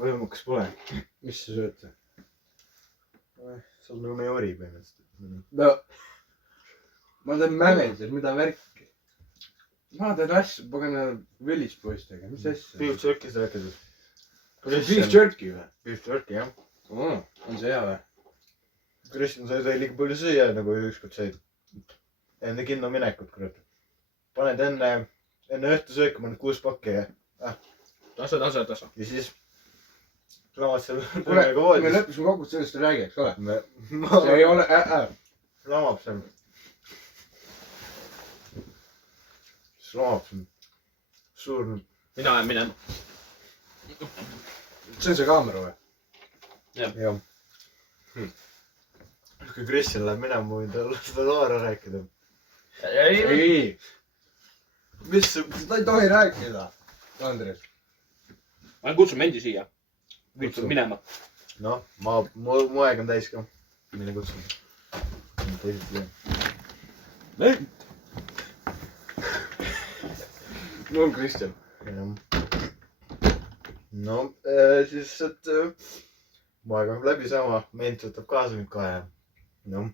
võimukas pole. mis sa sööd? sa oled nagu meie ori põhimõtteliselt. no ma teen manager, mida värki? ma teen asju pagana Village poistega, mis asja? Beef jerky sa rääkisid? Beef jerky või? Beef jerky jah. on see hea või? Kristjan, sa ei tohi liiga palju süüa, nagu ükskord said. enne kinno minekut, kurat. paned enne õhtusööki, paned 6 pakki ja. tasa. ja siis lamad seal. kuule, me leppisime kokku, et sellest ei räägi, eks ole? see ei ole lamab seal. siis lamab seal. suur. mina lähen minema. see on see kaamera või? jah. kui Kristjan läheb minema, võin talle seda loora rääkida. ei. mis? seda ei tohi rääkida, Andres. ma kutsun Mendi siia. kutsun minema. noh, mu aeg on täis ka. mine kutsun. teised ei tea. mul on Kristjan. no siis, et mu aeg hakkab läbi saama, ment võtab kaasa mind ka ja noh,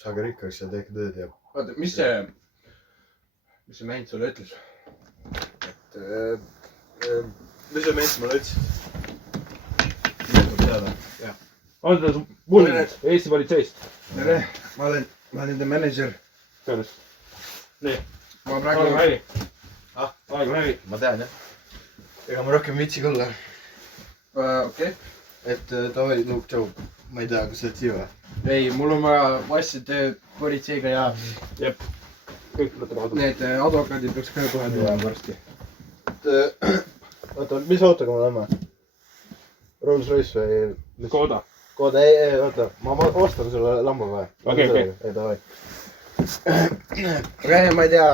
saage rikkaks ja tehke tööd ja. oota, mis see ment sulle ütles? mis see ment mulle ütles? teada. Andres Mull Eesti politseist. tere, ma olen nende manager. tõenäoliselt. nii. ma praegu. aeg on läbi. ma tean jah. ega ma rohkem viitsi ka olla. okei. et davai, Luuk, tšau. ma ei tea, kas sa oled siia või? ei, mul on vaja asjade politseiga ja. jep. kõik võtab kaasa. Need advokaadid peaks ka kohe tulema varsti. oota, mis autoga me läheme? Rolls-Royce või? Škoda. Škoda, ei, oota, ma ostan sulle lamba või? okei. ei, davai. aga ma ei tea,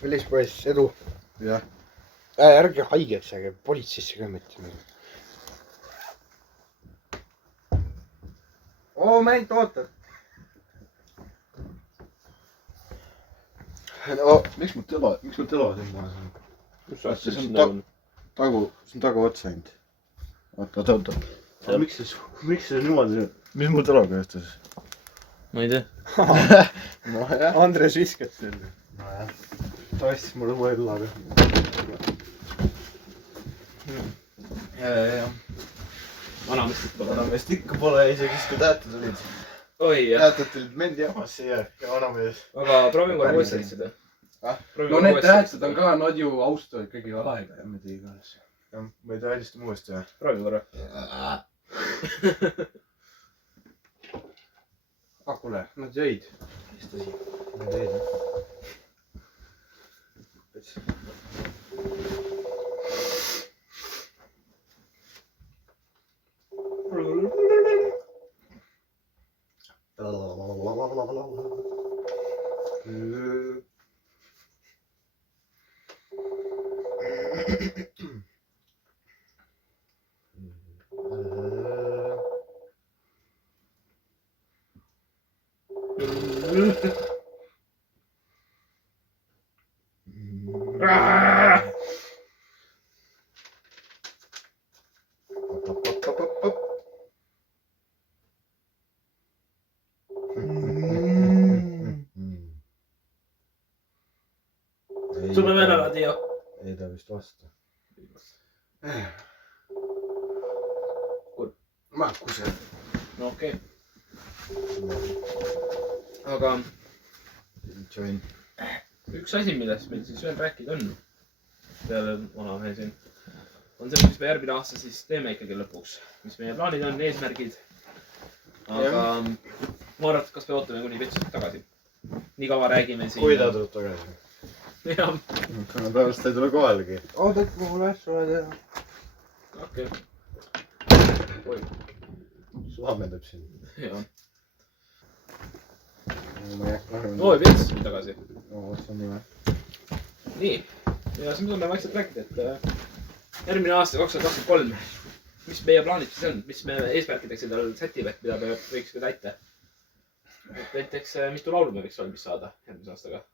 Village Boys, edu. jah. ärge haigeks jääge, politseisse ka mitte. ment ootab. no miks mul telo siin maas on? kus sa asja sinna on? see on taguotsa ainult. oota. miks see niimoodi, mis mul teloga juhtus? ma ei tea. nojah. Andres viskas selle. nojah. ta ostis mulle uue õllaga. jah. vanameest ikka pole, isegi siis kui tähetud olid. oi jah. tähetud tulid mendi jamas siia ja vanamees. aga proovime korra uuesti lihtsalt. no need tähetud on ka, nad ju austavad kõigi aega ja mida iganes. jah, ma ei tea, helistame uuesti või? proovime korra. kuule, nad jõid. mis tõsi? Nad jõid jah. ei ta vist vasta . ma kusen . no okei . aga Join . üks asi , millest meil siis veel rääkida on , peale vanamehe siin , on see , mis me järgmine aasta siis teeme ikkagi lõpuks , mis meie plaanid on , eesmärgid . aga ma arvan , et kas me ootame kuni vets tagasi . nii kaua räägime siin . kui ta tuleb tagasi . jah , pärast ta ei tule kohalegi . oodake , ma mul asju vaja teha . okei . su ammendab sind . jah . ma ei hakka arvama . oi , vets tuli tagasi . see on nii või ? nii , ja siis me saame vaikselt rääkida , et järgmine aasta 2023 , mis meie plaanid siis on , mis me eesmärkideks endale sätime , et mida me võiksime täita . et näiteks mitu laulu me võiks valmis saada järgmise aastaga .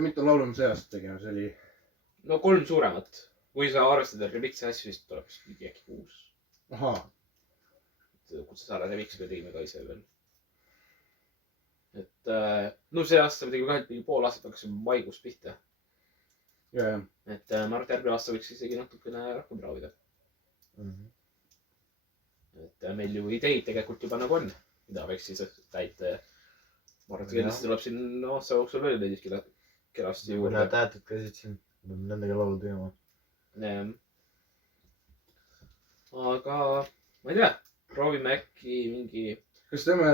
mitu laulu me see aasta tegime , see oli . no 3 suuremat . kui sa arvestad remix'i asju , siis tuleb vist mingi äkki 6 . ahaa , Kutsesaare remix'i me tegime ka ise veel . et no see aasta me tegime ka , et mingi pool aastat hakkasime maikuus pihta . ja . et ma arvan , et järgmine aasta võiks isegi natukene rohkem proovida . et meil ju ideid tegelikult juba nagu on , mida võiks siis täita . ma arvan , et kindlasti tuleb siin aasta jooksul veel neid kenasti kui juurde nad . tähetud käisid siin , peame nendega laulu tegema . aga ma ei tea , proovime äkki mingi , kas teeme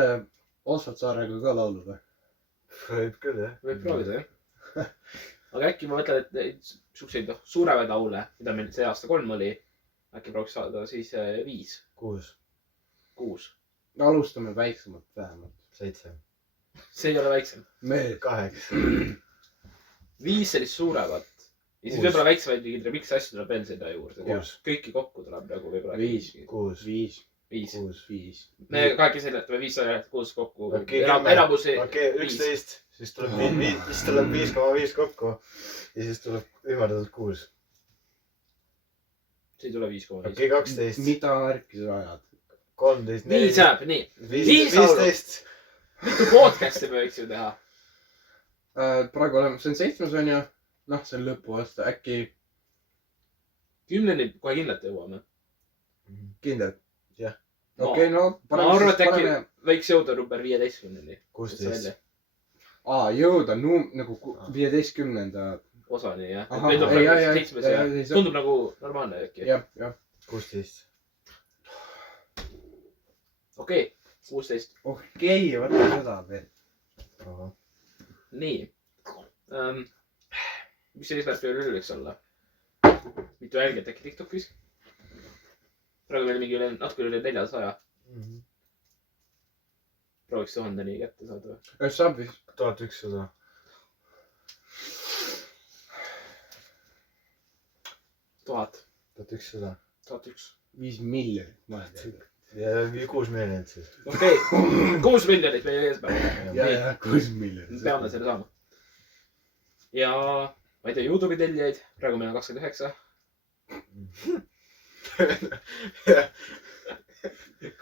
Osvald Saarega ka laulu või ? võib küll jah . võib proovida jah . aga äkki ma mõtlen , et neid siukseid noh , suuremaid laule , mida meil see aasta 3 oli , äkki prooviks saada siis 5 , 6 , 6 . alustame väiksemalt vähemalt . 7 , see ei ole väiksem . me . 8 , 5 sellist suuremat . ja siis 6. võib-olla väiksemaid mingeid remix'i asju tuleb veel sinna juurde . 6 , kõiki kokku tuleb nagu võib-olla . 5. 6 , 5 . 5 . 6 . me kahekesi seletame 5 6 kokku . Okei, enamus . okei , 11 , siis tuleb 5,5 kokku ja siis tuleb ümardatud 6 . see ei tule 5,5 . okei , 12 , mida värki sa ajad ? 13 , nii 14 , saab , nii . 15 . mitu podcast'i me võiksime teha ? praegu oleme , see on 7 on ju . noh , see on lõpuaasta , äkki 10-ni kohe kindlalt jõuame . kindel . Jah. okei , no . ma arvan , et äkki võiks jõuda number 15-ni . 16 . jõuda nagu 15. osani jah . Ahah, meil tuleb ei, praegu ei, 7 ja ei, tundub nagu normaalne äkki . jah , jah . 16 . okei , 16 . okei , võta seda veel . nii . mis see eesmärk meil üle võiks olla ? mitu jälgijat äkki TikTokis ? praegu meil mingi natuke üle 400 . prooviks 1000-ni kätte saada või ? saab vist . 1100 . 1000 . 1100 . 1001 . 5 miljonit , ma ei tea . ja 6 miljonit siis . okei , 6 miljonit meie eesmärk . ja , 6 miljonit . peame selle saama . ja ma ei tea , Youtube'i tellijaid , praegu meil on 29 .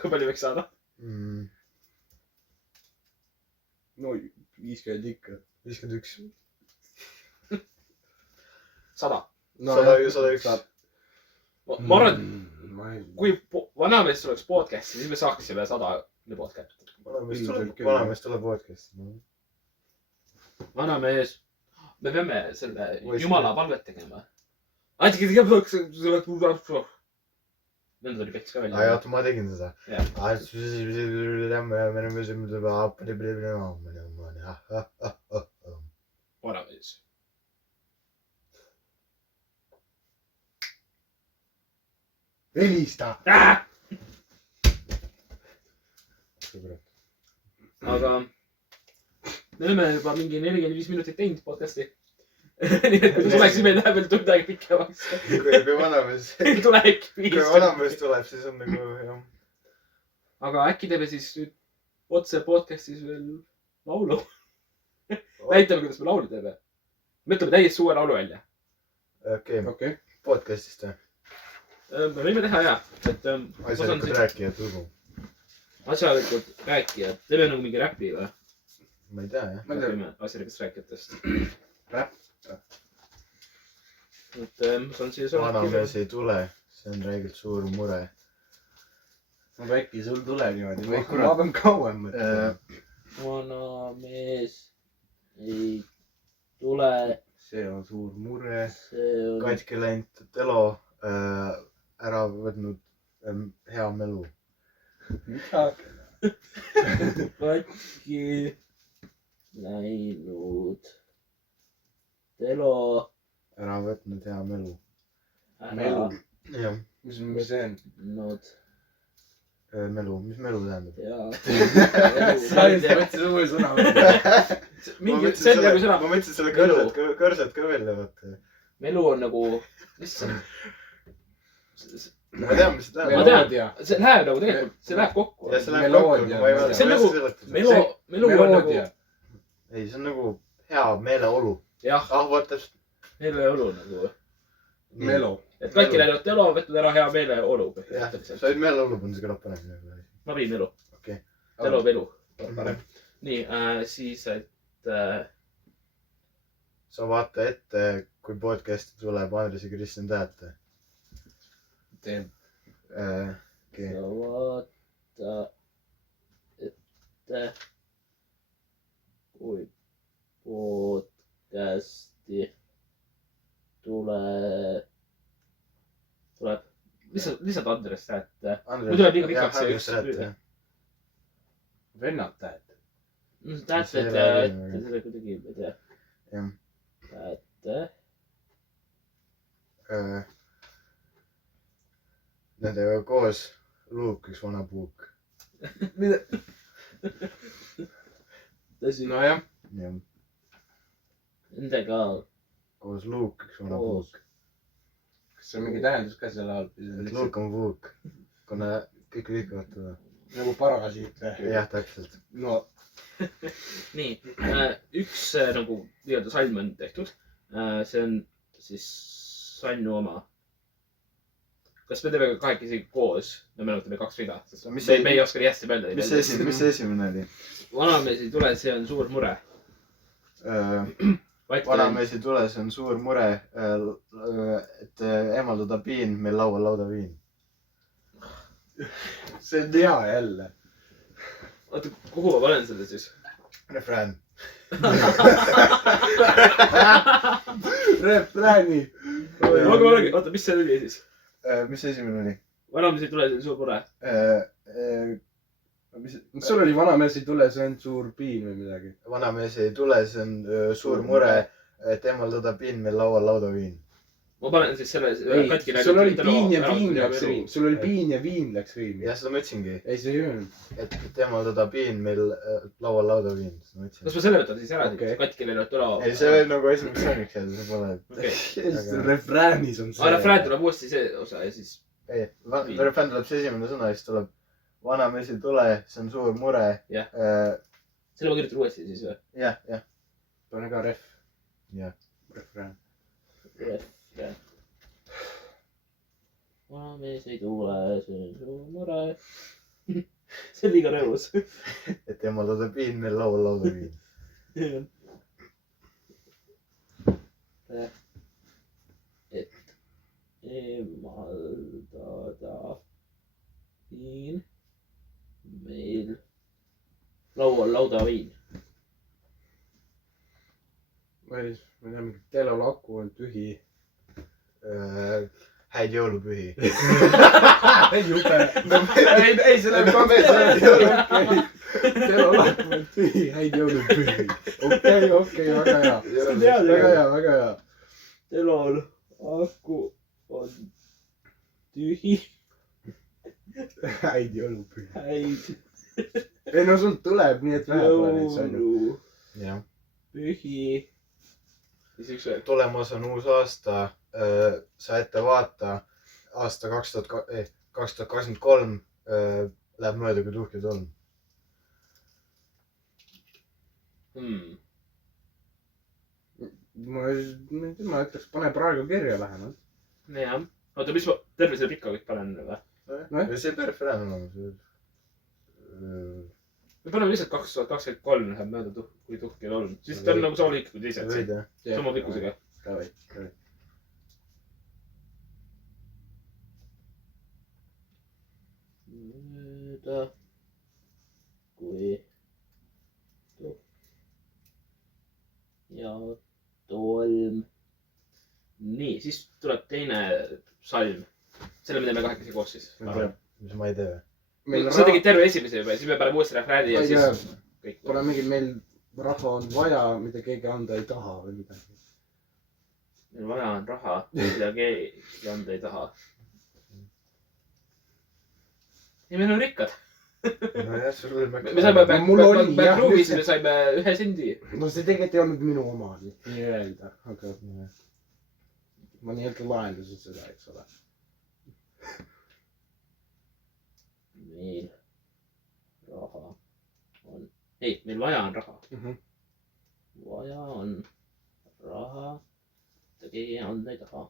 kui palju võiks saada ? no 50 ikka . 51 . 100 . 101 . ma arvan , et kui vanamees tuleks podcast'i , siis me saaksime 100 podcast'i . vanamees tuleb podcast'i . vanamees , me peame selle Võiks jumala palvet tegema . Nende tuli pets ka aa välja . oota , ma tegin seda . Jah. vanamees . helista . aga me oleme juba mingi 45 minutit teinud podcast'i . nii et kui ta tuleks , siis meil läheb veel tund aega pikemaks . kui vanamees , meil tulebki kui 5 . vanamees tuleb , siis on nagu jah . aga äkki teeme siis nüüd otse podcast'is veel laulu . näitame , kuidas me laulu teeme . mõtleme täiesti uue laulu välja . okei , okei . podcast'ist või ? me võime teha ja , et . asjalikud rääkijad lugu . asjalikud rääkijad , teeme nagu mingi räpi või ? ma ei tea jah . ma ei tea . räägime asjalikest rääkijatest . räpp . et ma saan siia sõnad vanamees ei tule , see on räigelt suur mure . aga äkki sul tuleb niimoodi , Oi, ma kurat. pean kauem mõtlema . vanamees ei tule , see on suur mure . see on katki läinud Telo ära võtnud hea melu . mida ? katki läinud Telo ära võtnud hea melu . melu . jah , mis see on ? läinud melu , mis melu tähendab ? ja sa mõtlesid uue sõna välja . mingi , see on nagu sõna , ma mõtlesin selle Melu. kõrset ka välja võtta . melu on nagu , issand . ma tean , mis see tähendab . Ma tean. meloodia . see läheb nagu tegelikult , see läheb kokku . ja see läheb Meloodia. kokku , ma ei See on nagu melu , melu on nagu , meloodia . ei , see on nagu hea meeleolu . jah , ah , vot täpselt . meeleolu nagu . melo . et katki läinud Telo on võtnud ära hea meeleolu . jah , sa olid meeleolu pannud , see kõlab paremini . ma viin elu . okei . Telo elu . parem . nii , siis , et sa vaata ette , kui podcast'i tuleb Andres ja Kristjan Tähete . teen . okei . sa vaata ette , kui podcast'i tuleb , lihtsalt Andres Tähete . muidu läheb liiga pikaks see üks . vennad tähed . Tähete , See ei et lähe et seda kuidagi , ma ei tea . jah . Tähete , Nendega koos Luuk , üks vana puuk . tõsi , nojah , jah , nendega koos Luuk , üks vana Koos. puuk . kas see on mingi tähendus ka selle all ? et Luuk on puuk , kuna kõik liiguvad teda . nagu parasiit või ? jah , täpselt . no nii , üks nagu nii-öelda salm on tehtud . see on siis Sannu oma . kas me teeme kahekesi koos ? me meenutame kaks rida , sest Mis me ei oska nii hästi mõelda . mis see esimene oli ? vanamees ei tule , see on suur mure . vanamees ei tule , see on suur mure . et eemaldada piin , meil laual lauda viin . see on hea jälle . oota , kuhu ma panen selle siis ? refrään . refrääni . oota , mis see oli siis ? mis see esimene oli ? vanamees ei tule , see on suur mure . sul oli vanamees ei tule , see on suur piin või midagi . vanamees ei tule , see on suur mure , et eemaldada piin , meil laual lauda viin . ma panen siis selle ei , sul oli piin ja viin läks riim , sul oli piin ja viin läks riimi . jah , seda ma ütlesingi , ei , see ei öelnud . et eemaldada piin , meil laual lauda viin . seda ma kas ütlesin . ma selle võtan siis ära Okei. , katki läinud tule . ei , see oli nagu esimene sõnniks jääda , see pole . okei , refräänis on see . aga refrään tuleb uuesti see osa ja siis . ei , refrään tuleb see esimene sõna ja siis tuleb vanamees ei tule , see on suur mure . Jah. selle ma kirjutan uuesti siis või ? jah , jah , pane ka ref . jah . refrään . vanamees ei tule , see on suur mure . see on liiga rõõmus . et eemaldada piin , meil laual lauda viin . et eemaldada viin , meil laual lauda viin . ma ei tea , mingi telolaku on tühi . häid jõulupühi . jube . ei , see läheb ka veel . telolaku on tühi , häid jõulupühi . okei , väga hea . väga hea , väga hea . telol aku on tühi , häid jõulupühi . häid ei no sul tuleb nii , et vähe pole neid sõnu . jah . jõulupühi . siis üks veel . tulemas on uus aasta . sa ette vaata , aasta 2023 läheb mööda kui tuhk ja tolm . ma ei tea , ma ütleks , pane praegu kirja vähemalt . jah , oota , mis ma terve selle pika kõik panen või ? see peab refrään olema . me paneme lihtsalt 2023 läheb mööda kui tuhk ja tolm , siis ta on nagu sama lühike kui teised , võid jah ? sama pikkusega . mööda kui ja tolm. Nii, siis tuleb teine salm. Selle, mida me kahekesi koos siis. mis ma ei tee. Sa tegid terve esimese juba ja siis me paneme uuesti refrääni ja siis kõik. Pole mingi, meil raha on vaja, mida keegi anda ei taha või midagi. Meil vaja on raha, mida keegi anda ei taha. Ja meil on rikkad. Nojah, sul oli me saime backroom'is, me saime 1 sendi. No see tegelikult ei olnud minu oma, nii öelda, aga ma nii-öelda lahendasin seda, eks ole. Meil raha on. Ei, meil vaja on raha. Vaja on raha, mida keegi anda ei taha.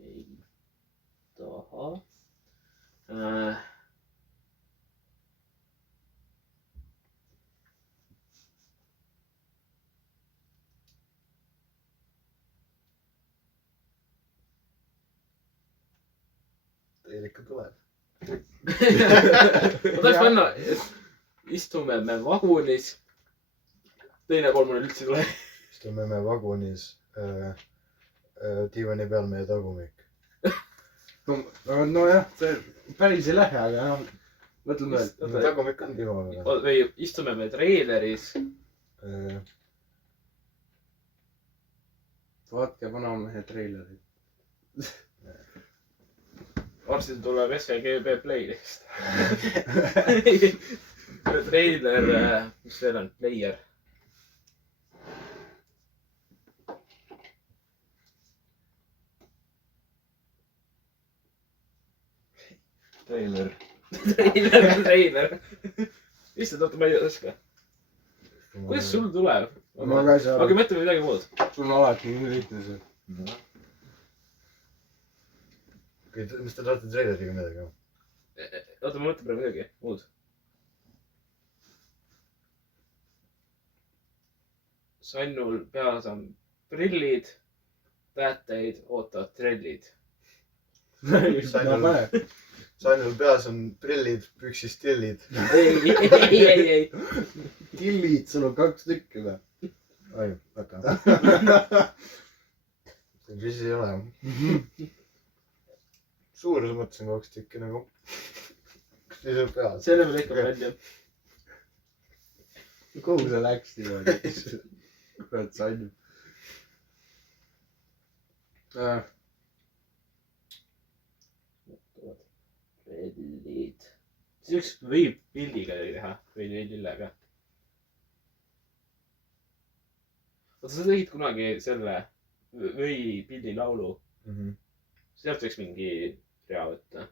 Ei taha. Teil ikka tuleb. Ma tahaks panna, istume me vagunis. Teine kolmune üldse tule. Istume me vagunis diivani peal meie tagumik. Nojah, see päris ei lähe, aga noh, mõtleme veel. Tagumik on diivani peal. Või istume me treileris. Vaatke vanamehe treilerit. Varsti tuleb SVGB playlist. Treiler, mis veel on? Player. Treiler. Treiler. Issand, oota, ma ei oska. Kuidas sul tuleb? Ma ka ei saa aru. Aga mõtleme midagi muud. Sul on alati nii lihtne see. Mis te tahate treileriga midagi? Oota, ma mõtlen praegu midagi muud. Sannul peas on prillid, tähteid ootavad trellid. Sannul peas on prillid, püksis tillid. Ei. Tillid, sul on 2 tükki või? Ai, väga. Siis ei ole. Suuruse mõttes on 2 tükki nagu. Kas siis on peas? Selle me lõikame välja. Kuhu see läks niimoodi? Kurat Sann. Trellid. Siis üks võib pildiga teha või lillega. Oota, sa tegid kunagi selle või pildi laulu. Sealt võiks mingi rea võtta.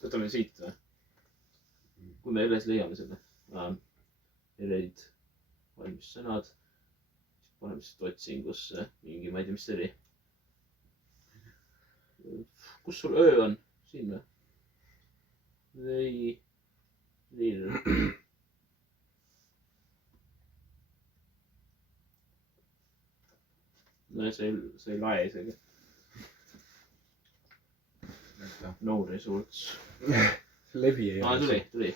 Võtame siit või? Kui me üles leiame selle. Leid valmis sõnad. Paneme siit otsingusse mingi, ma ei tea, mis see oli. Kus sul öö on? Siin või? Või... Lill. No see ei lae isegi. No results. Levi ei ole. Tuli.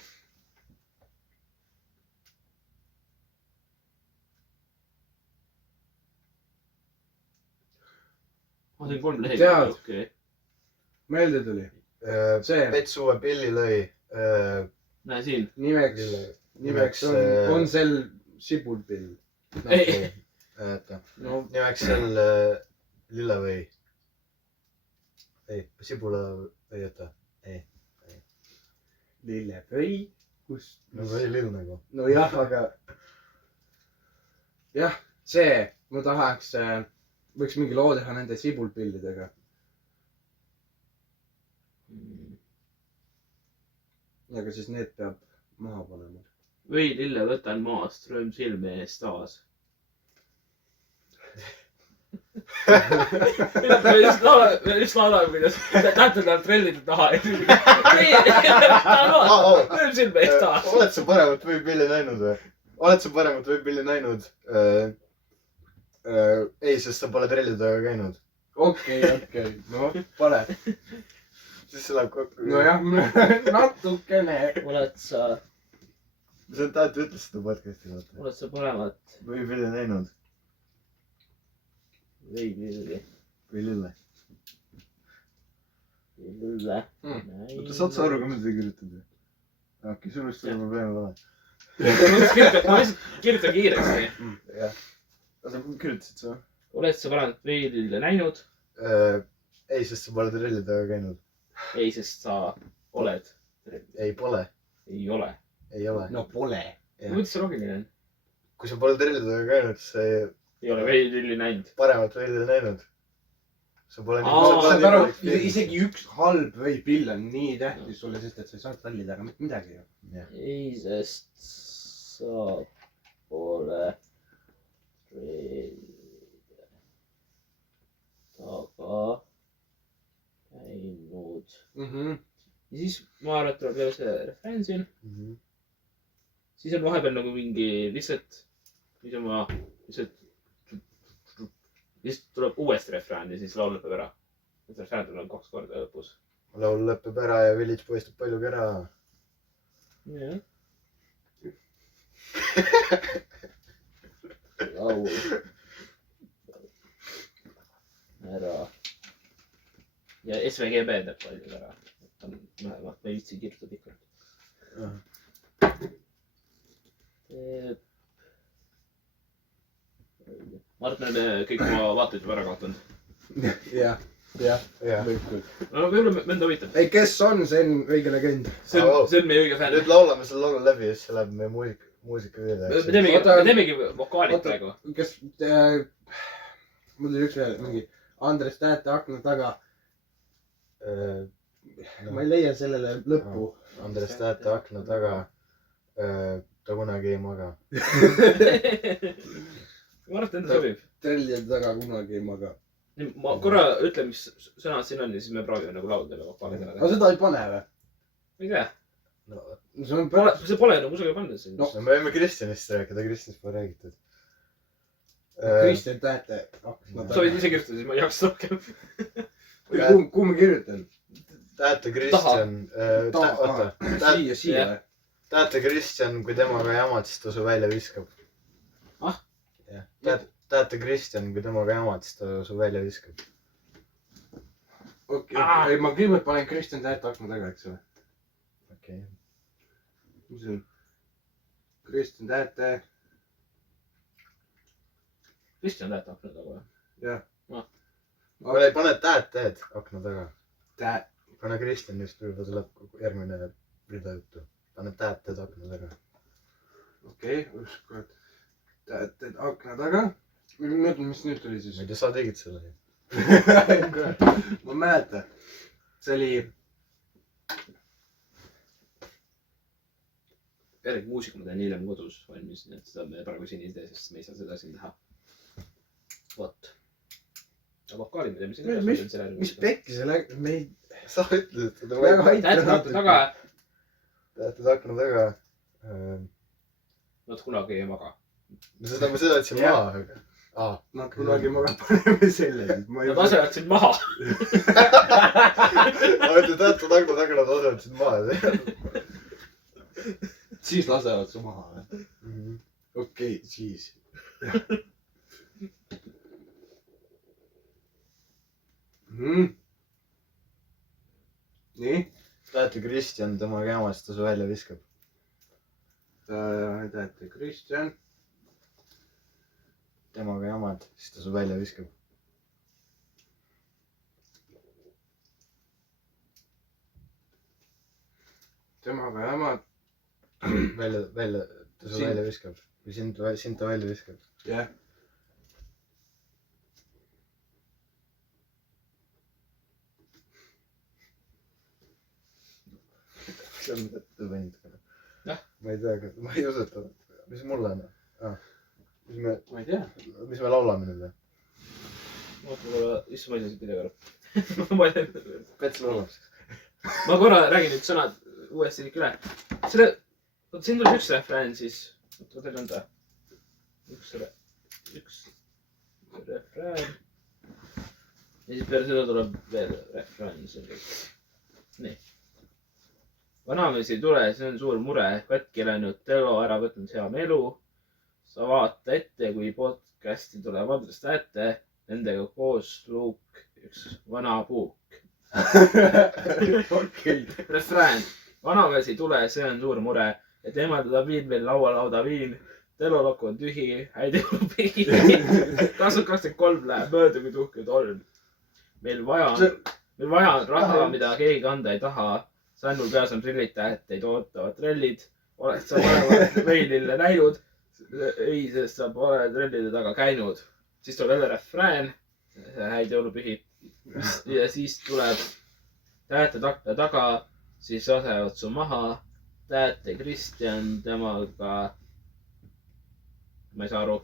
Ma sain 3 lehekülge. Okay. Meelde tuli. See. Petsuve pilli lõi. Näe siin. Nimeks on sel sibulpill. Ei. Nimeks sel lillevõi. Ei, sibula või jäta. Ei. Lillevõi? Kus? No või lill nagu. No jah, aga... Jah, see. Ma tahaks... Võiks mingi loo teha nende sibulpillidega. Aga siis need peab maha panema. Või lille võtan maast, rööm silme ees taas. Me just laulame, kuidas tahate tal trellide taha. Rööm silme ees taas. Oled sa paremat võipilli näinud või? Oled sa paremat võipilli näinud? ei , sest sa pole trellide taga käinud . okei , no pane . siis see läheb kokku . nojah , natukene . oled sa sa tahad ütles seda podcast'i kohta . paremat või pidi näinud ? veidilli ? või lille ? Lille . oota , saad sa aru , kui ma seda kirjutan või ? okei , sul vist selle probleemi pole . ma lihtsalt kirjutan kiiresti . jah . oota , kirjutasid sa ? oled sa paremat veidilli näinud ? ei , sest sa pole trellide taga käinud . ei , sest sa oled . ei , pole . ei ole . ei ole . no pole . kuidas see loogiline on ? kui sa pole trellide taga käinud , siis sa ei ei ole veidilli näinud . paremat trellide näinud . sa pole saad aru , isegi üks halb veipill on nii tähtis sulle , sest et sa ei saa trallida , aga mitte midagi ju . ei , sest sa pole taga käinud . ja siis ma arvan , et tuleb jälle see refrään siin . siis on vahepeal nagu mingi lihtsalt tuleb uuesti refrään ja siis laul lõpeb ära . et refrään tuleb 2 korda lõpus . laul lõpeb ära ja Village poistab palju kära . jah . laul ära . ja SVGB teeb palju ära . vähemalt ma ei viitsi kirjutada pikalt . ma arvan , et me kõik oma vaateid juba ära kaotanud . jah , jah , jah . võib küll . no võib-olla mõnda huvitab . ei , kes on , see on õige legend . see on meie õige fänn . nüüd laulame selle laulu läbi ja siis see läheb meie muusikavideoks . me teemegi vokaalid praegu . kes , mul tuli üks veel , mingi Andres Tähte akna taga . ma ei leia sellele lõppu . Andres Tähte akna taga . ta kunagi ei maga . ma arvan , et enda sobib . trellide taga kunagi ei maga . ma korra ütlen , mis sõnad siin on ja siis me proovime nagu laulda ja vokaalid ära aga teha . seda ei pane või ? ma ei tea . no see on see pole nagu kusagil pandud siin . No. me võime Kristjanist rääkida , Kristjanist pole räägitud . Kristjan Tähte akna sa võid taga . ise kirjutada , siis ma ei jaksa rohkem . kuhu ma kirjutan ? Tähte Kristjan . oota . siia või ? Tähte Kristjan , kui temaga jamad , siis ta su välja viskab . Ah? jah . Tähte Kristjan , kui temaga jamad , siis ta su välja viskab . okei , ei ma kõigepealt panen Kristjan Tähte akna taga , eks ole . okei . mis see on ? Kristjan Tähte , Kristjan Tähte akna taga või ? jah . kuule , pane Tähted akna taga . Tähte , pane Kristjan just , võib-olla tuleb järgmine rida juttu . pane Tähted akna taga . okei , ükskord Tähted akna taga . mis nüüd tuli ma siis ei ? tea , sa tegid selle . ma mäletan , see oli , järgi muusika ma teen hiljem kodus valmis , nii et seda me praegu siin ei tee , sest me ei saa seda siin teha . vot . aga vokaalid me teeme siin edasi . mis pekki see läks , me ei , sa ütlesid seda . väga Tähte akna aitab . taga . Tähted akna taga . Nad kunagi ei maga . seda ma ütlesin Jah. maha , aga . Nad kunagi maga paneme selle . Nad asevad sind maha . Tähted akna taga nad asevad sind maha . siis lasevad su maha või ? okei , siis . nii . Tähte Kristjan , temaga jamad , siis ta su välja viskab . Tähte Kristjan . temaga jamad , siis ta su välja viskab . temaga jamad . välja , ta su välja viskab . või sind ta välja viskab . jah . see on mõttetu vend . Jah. ma ei tea , ma ei usu , et ta , mis mul on mis ma ei tea . me laulame nüüd või ? oota , issand , ma ei saa siit midagi aru . ma Pets laulab siis . korra räägin nüüd sõnad uuesti kõik üle . selle , oota siin tuleb üks refrään siis . oota , teil on ta ? üks . refrään . ja siis peale seda tuleb veel refrään , mis on kõik . nii . vanamees ei tule , see on suur mure , katki läinud Telo ära võtnud hea elu . sa vaata ette , kui podcast'i tuleb Andres Täete , nendega koos Luuk , üks vana puuk . okei . refrään , vanamees ei tule , see on suur mure , et eemaldada viin meil lauda viin . telolokk on tühi , häid jõulupihi . 2023 läheb mööda kui tuhk tolm . meil vaja on raha , mida keegi kanda ei taha . Sannul peas on prillid , tähteid ootavad trellid . oled sa vanemat meilile näinud ? ei , sest sa pole trellide taga käinud . siis tuleb jälle refrään , häid jõulupihi . ja siis tuleb täheted akna taga , siis lasevad su maha . tähete Kristjan , temaga . ma ei saa aru .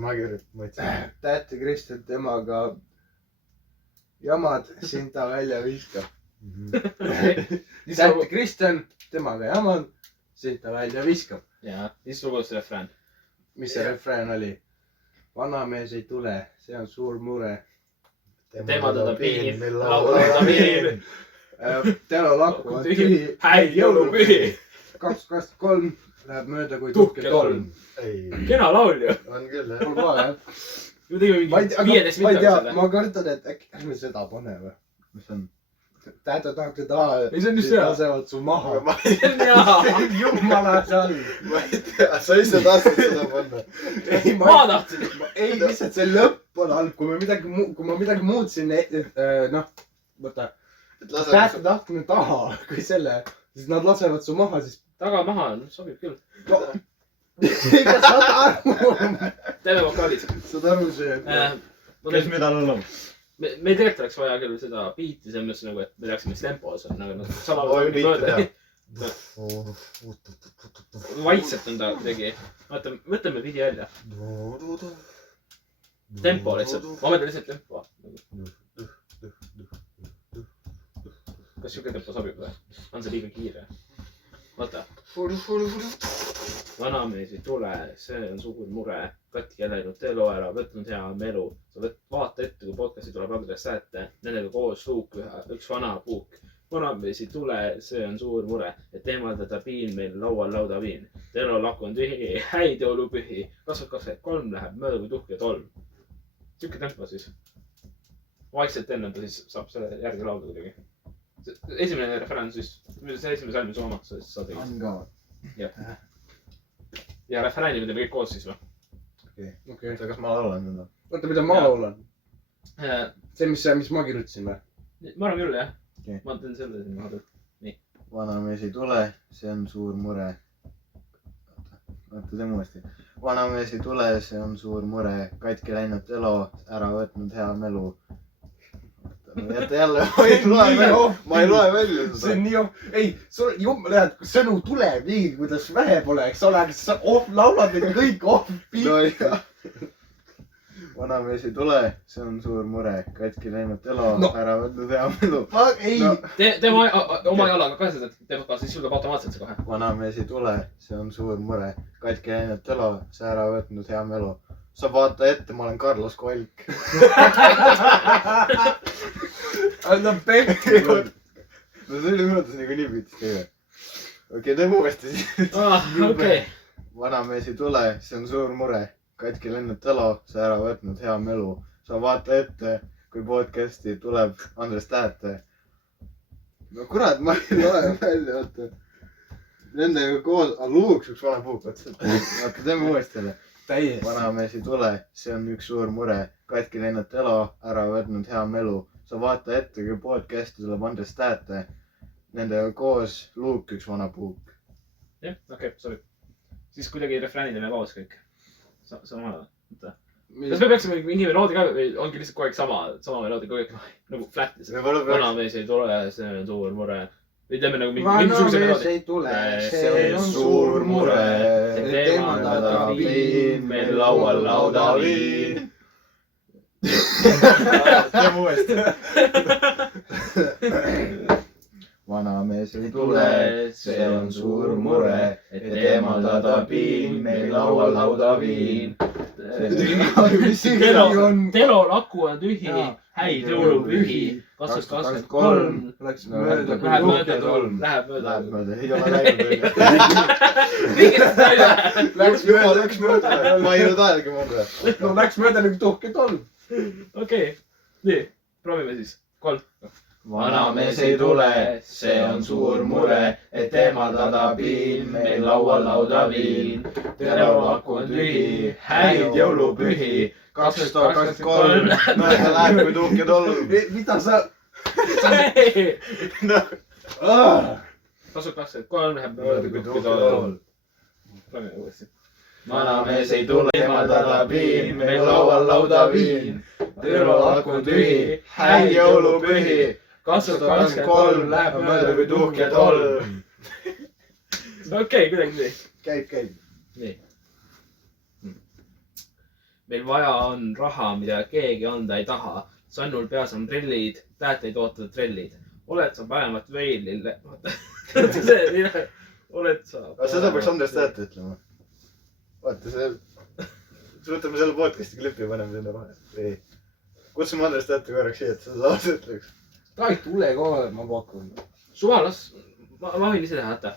ma mõtlesin . tähte Kristjan temaga jamad , sind ta välja viskab . tähte Kristjan temaga jamad , sind ta välja viskab . ja siis lugus refrään . mis see refrään oli ? vanamees ei tule , see on suur mure . Temaldada piin , lauldada viin . Telo lakku on tühi , häid jõulupühi . 2023 läheb mööda kui Tuhk tuhk ja ja tolm . ei , kena laul ju . on küll jah . mul ka jah . ju tegime ma ei mingi tea , 15 ma ei tea , minutit . ma kardan , et äkki ärme seda pane või ? mis on ? tähte tahate taha . Ei, see on just hea. lasevad su maha . ma jumala seal . ei tea , sa ise tahtsid seda panna . ei , ma tahtsin . ei , lihtsalt see lõpp on halb , kui ma midagi muutsin , noh , võta . tähte tahtmine taha , kui selle , siis nad lasevad su maha , siis . taga maha , sobib küll . ega saad aru . teeme vokaalid . saad aru see . kes mida laulab ? meil tegelikult oleks vaja küll seda biiti selles mõttes nagu , et me teaksime , mis tempos on nagu . oi , biiti vaikselt on ta kuidagi . vaata , mõtleme pidi välja . tempo lihtsalt , ma mõtlen lihtsalt tempo . kas siuke tempo sobib või ? on see liiga kiire ? vaata . vanamees ei tule , see on suur mure . katki läinud Telo ära , võtnud hea melu . sa vaata ette , kui podcast'i tuleb Andres Täete , nendega koos Luuk , üks vana puuk . vanamees ei tule , see on suur mure , et eemaldada piin meil laual lauda viin . Telo lakk on tühi , häid jõulupühi . 2023 läheb mööda kui tuhk ja tolm . siuke tempo siis . vaikselt enne ta siis saab selle järgi laulda kuidagi . esimene refrään siis , see esimene salm on su oma , siis sa tegid . on ka . ja refrääni me teeme kõik koos siis või ? okei . oota , kas ma laulan seda ? oota , mida ma laulan ? ma see , mis ma kirjutasin või ? arvan küll jah Okei. ma teen selle siin vahepeal . vanamees ei tule , see on suur mure . oota , teeme uuesti . vanamees ei tule , see on suur mure , katki läinud elo , ära võtnud hea melu . jälle , ma ei loe välja see seda on . nii ei , sul jumala , sõnu tuleb nii , kuidas vähe pole , eks ole , aga sa laulad neid kõik off-beat . no jah . vanamees ei tule , see on suur mure , katki läinud elo No. , ära võtnud hea melu . ei No. , teeme oma jalaga ka seda , teeme ka , siis sul tuleb automaatselt see kohe . vanamees ei tule , see on suur mure , katki läinud elo , see ära võtnud hea melu . sa vaata ette , ma olen Carlos Kolk . anna pekki . no see oli minu arvates niikuinii püüdis teha . okei , teeme uuesti siis . okei . vanamees ei tule , see on suur mure , katki läinud elo , sa ära võtnud hea melu . sa vaata ette , kui podcast'i tuleb Andres Täete . no kurat , ma ei loe välja , oota . Nendega koos , luuks üks vana puuk , oota , teeme uuesti jälle . täiesti . vanamees ei tule , see on üks suur mure , katki läinud elo , ära võtnud hea melu . sa vaata ette , kui podcast'i tuleb Andres Täete . Nendega koos Luuk , üks vana puuk . jah , okei , sorry . siis kuidagi refräänid on koos kõik . sama , oota . kas me peaksime mingi meloodi ka või ongi lihtsalt kogu aeg sama meloodi kogu aeg nagu flat'is ? vanamees ei tule , see on suur mure . või teeme nagu mingisuguse vanamees meloodi . ei tule , see see on suur mure . eemaldada viin meil laual lauda viin . teeme uuesti . vanamees ei tule, see on suur mure, et eemaldada piin, meil laual laudaviin. Telol aku on tühi, häid jõulupühi. 2023 läheb mööda tolm. Läheb mööda, ei ole läinud. Läks mööda, ma ei jõudnud ajalgi mõnda. no läks mööda nagu tuhke tolm. okei, nii, proovime siis. 3. vanamees ei tule, see on suur mure, et eemaldada piin, meil laual laudaviin. Telol aku on tühi, häid jõulupühi. 2023 mööda läheb kui tuhk ja tolm. mida sa? 2023 läheb mööda kui tuhk ja tolm. Proovime uuesti. vanamees ei tule, eemaldada piin, meil laual laudaviin. Telol aku on tühi, häid jõulupühi. 2023 läheb mööda kui tuhk ja tolm. okei, kuidagi nii. käib. nii. meil vaja on raha, mida keegi anda ei taha. Sannul peas on prillid, tähteid ootavad trellid. oled sa paremat veilile? oled sa? seda peaks Andres Tähte ütlema. vaata see, võtame selle podcast'i klipi ja paneme sinna vahele. ei, kutsume Andres Tähte korraks siia, et seda laulda ütleks. ta ei tule kohale, ma pakun. suva, las, ma võin ise teha, vaata.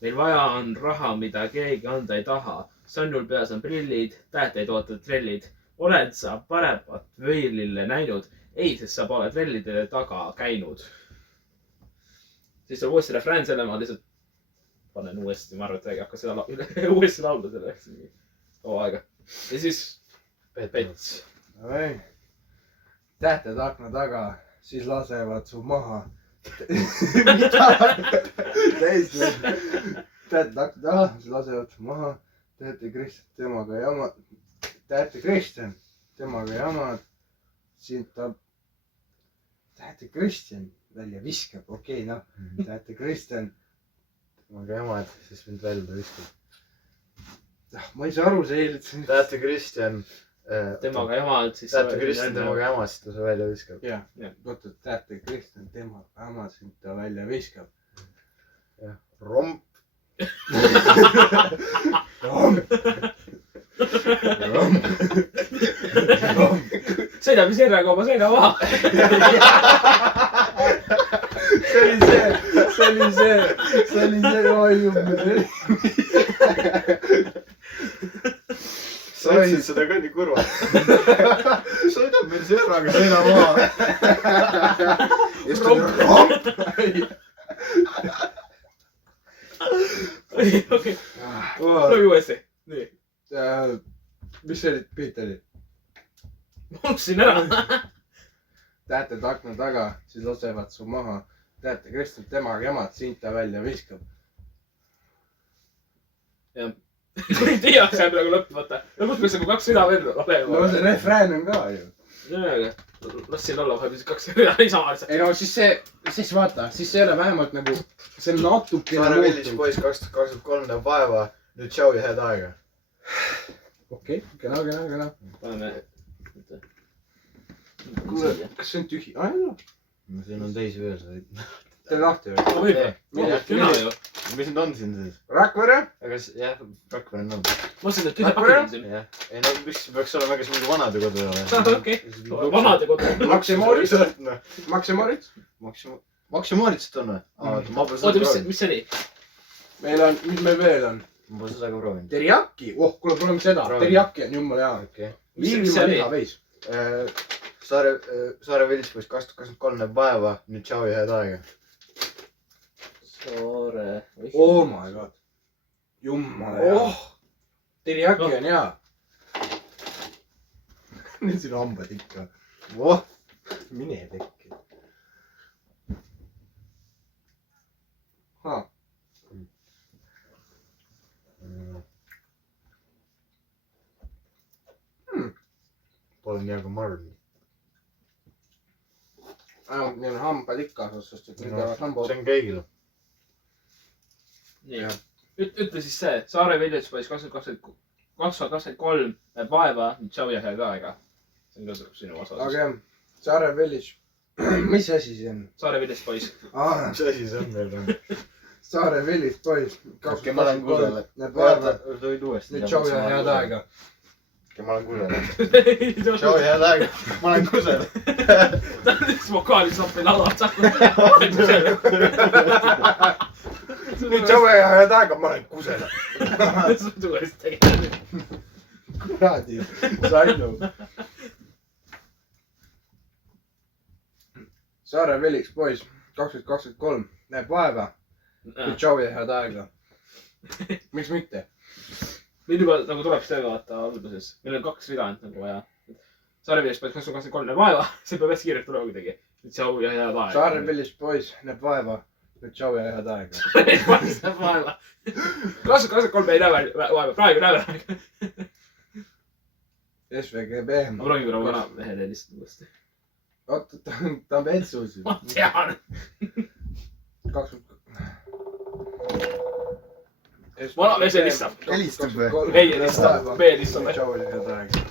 meil vaja on raha, mida keegi anda ei taha. Sannul peas on prillid, tähteid ootavad trellid. oled sa paremat veilile näinud? ei, sest sa pole trellide taga käinud. siis tuleb uuesti refrään selle, ma lihtsalt panen uuesti, ma arvan, et ei hakka seda uuesti laulda selle, eks nii kaua aega. ja siis Pets. tähted akna taga, siis lasevad su maha. mida? täiesti. tähted akna taga, siis lasevad su maha. tähte Kristjan, temaga jama. tähte Kristjan, temaga jamad. sind ta. tähte Kristjan välja viskab, okei, noh. tähte Kristjan. temaga jamad, siis mind välja viskab. ma ei saa aru, see eeldus. tähte Kristjan. temaga jamad, siis. tähte Kristjan, temaga jamad, siis ta su välja viskab. jah, oota, tähte Kristjan, temaga jamad, sind ta välja viskab. jah, romp. sõidab ise ära kauba seina maha. see oli see, oi jummel. sa ütlesid seda ka nii kurvalt. sõidab meil sõbraga seina maha. okei, proovi uuesti. nii. mis see piit oli? ma unustasin ära. tähted akna taga, siis lasevad su maha. tähte Kristjan, temaga jamad, sind ta välja viskab. jah. kui tihjaks jääb nagu lõpp, vaata. lõpus peaks nagu 2 rida veel olema. no see refrään on ka ju. aga las siin olla vahepeal siis 2 rida niisama lihtsalt. ei no siis vaata, siis ei ole vähemalt nagu, see on natukene Saare Villis poiss 2023 näeb vaeva. nüüd tšau ja head aega. okei, kena. paneme. kuule, kas see on tühi? aa, ei ole. siin on teisi veel. tee lahti või? võib. küna ju. mis nüüd on siin siis? Rakvere? aga jah, Rakvere on. ma mõtlesin, et tühja pakid on siin. jah, ei no miks peaks olema kas mingi vanadekodu ei ole? okei, vanadekodu. Maximarit? Maximaritsat on või? oota, mis see oli? meil on, mis meil veel on? ma pole seda ka proovinud. Teriyaki, kuule, proovime seda. Teriyaki on jumala hea. okei. Liivimaa lihaveis. Saare Villis poiss 2023 näeb vaeva. nüüd tšau ja head aega. Saare. Oh my god. Jumala hea. Teriyaki on hea. Nüüd siin hambad ikka. mine pekki. Pole nii aga marm. Neil on hambad ikka, sest et need jäävad hambad. see on kõigil. nii, ütle siis see. Saare Villis poiss 2023 näeb vaeva. tšau ja head aega. see on ka sinu osa. aga jah, Saare Villis mis asi see on? Saare Villis poiss . mis asi see on meil ? Saare Villis poiss . okei , ma lähen kusele . Näeb oota vaeva ., sa võid uuesti . nüüd tšau ja head aega . okei , ma lähen kusele . tšau ja head aega . ma lähen kusele . ta on üks vokaalisappi laulab saanud . nüüd tšau ja head aega , ma lähen kusele . uuesti tegema . kuradi , Sainu . Saare Villis poiss , 2023 , näeb vaeva . nüüd tšau ja head aega . miks mitte ? meil juba nagu tuleb see vaata alguses . meil on 2 rida ainult nagu vaja . Saare Villis poiss 2023 näeb vaeva . see peab hästi kiirelt tulema kuidagi . nüüd tšau ja head aega . Saare Villis poiss , näeb vaeva . nüüd tšau ja head aega . poiss näeb vaeva . 2023 ei näe vaeva , praegu näeme vaeva . SVGB . ma proovin korra vana mehe helistada uuesti . oota , ta on vetsus . ma tean . 20 . Vana mees helistab. Helistab või? ei helista , me helistame . tšau ja head aega .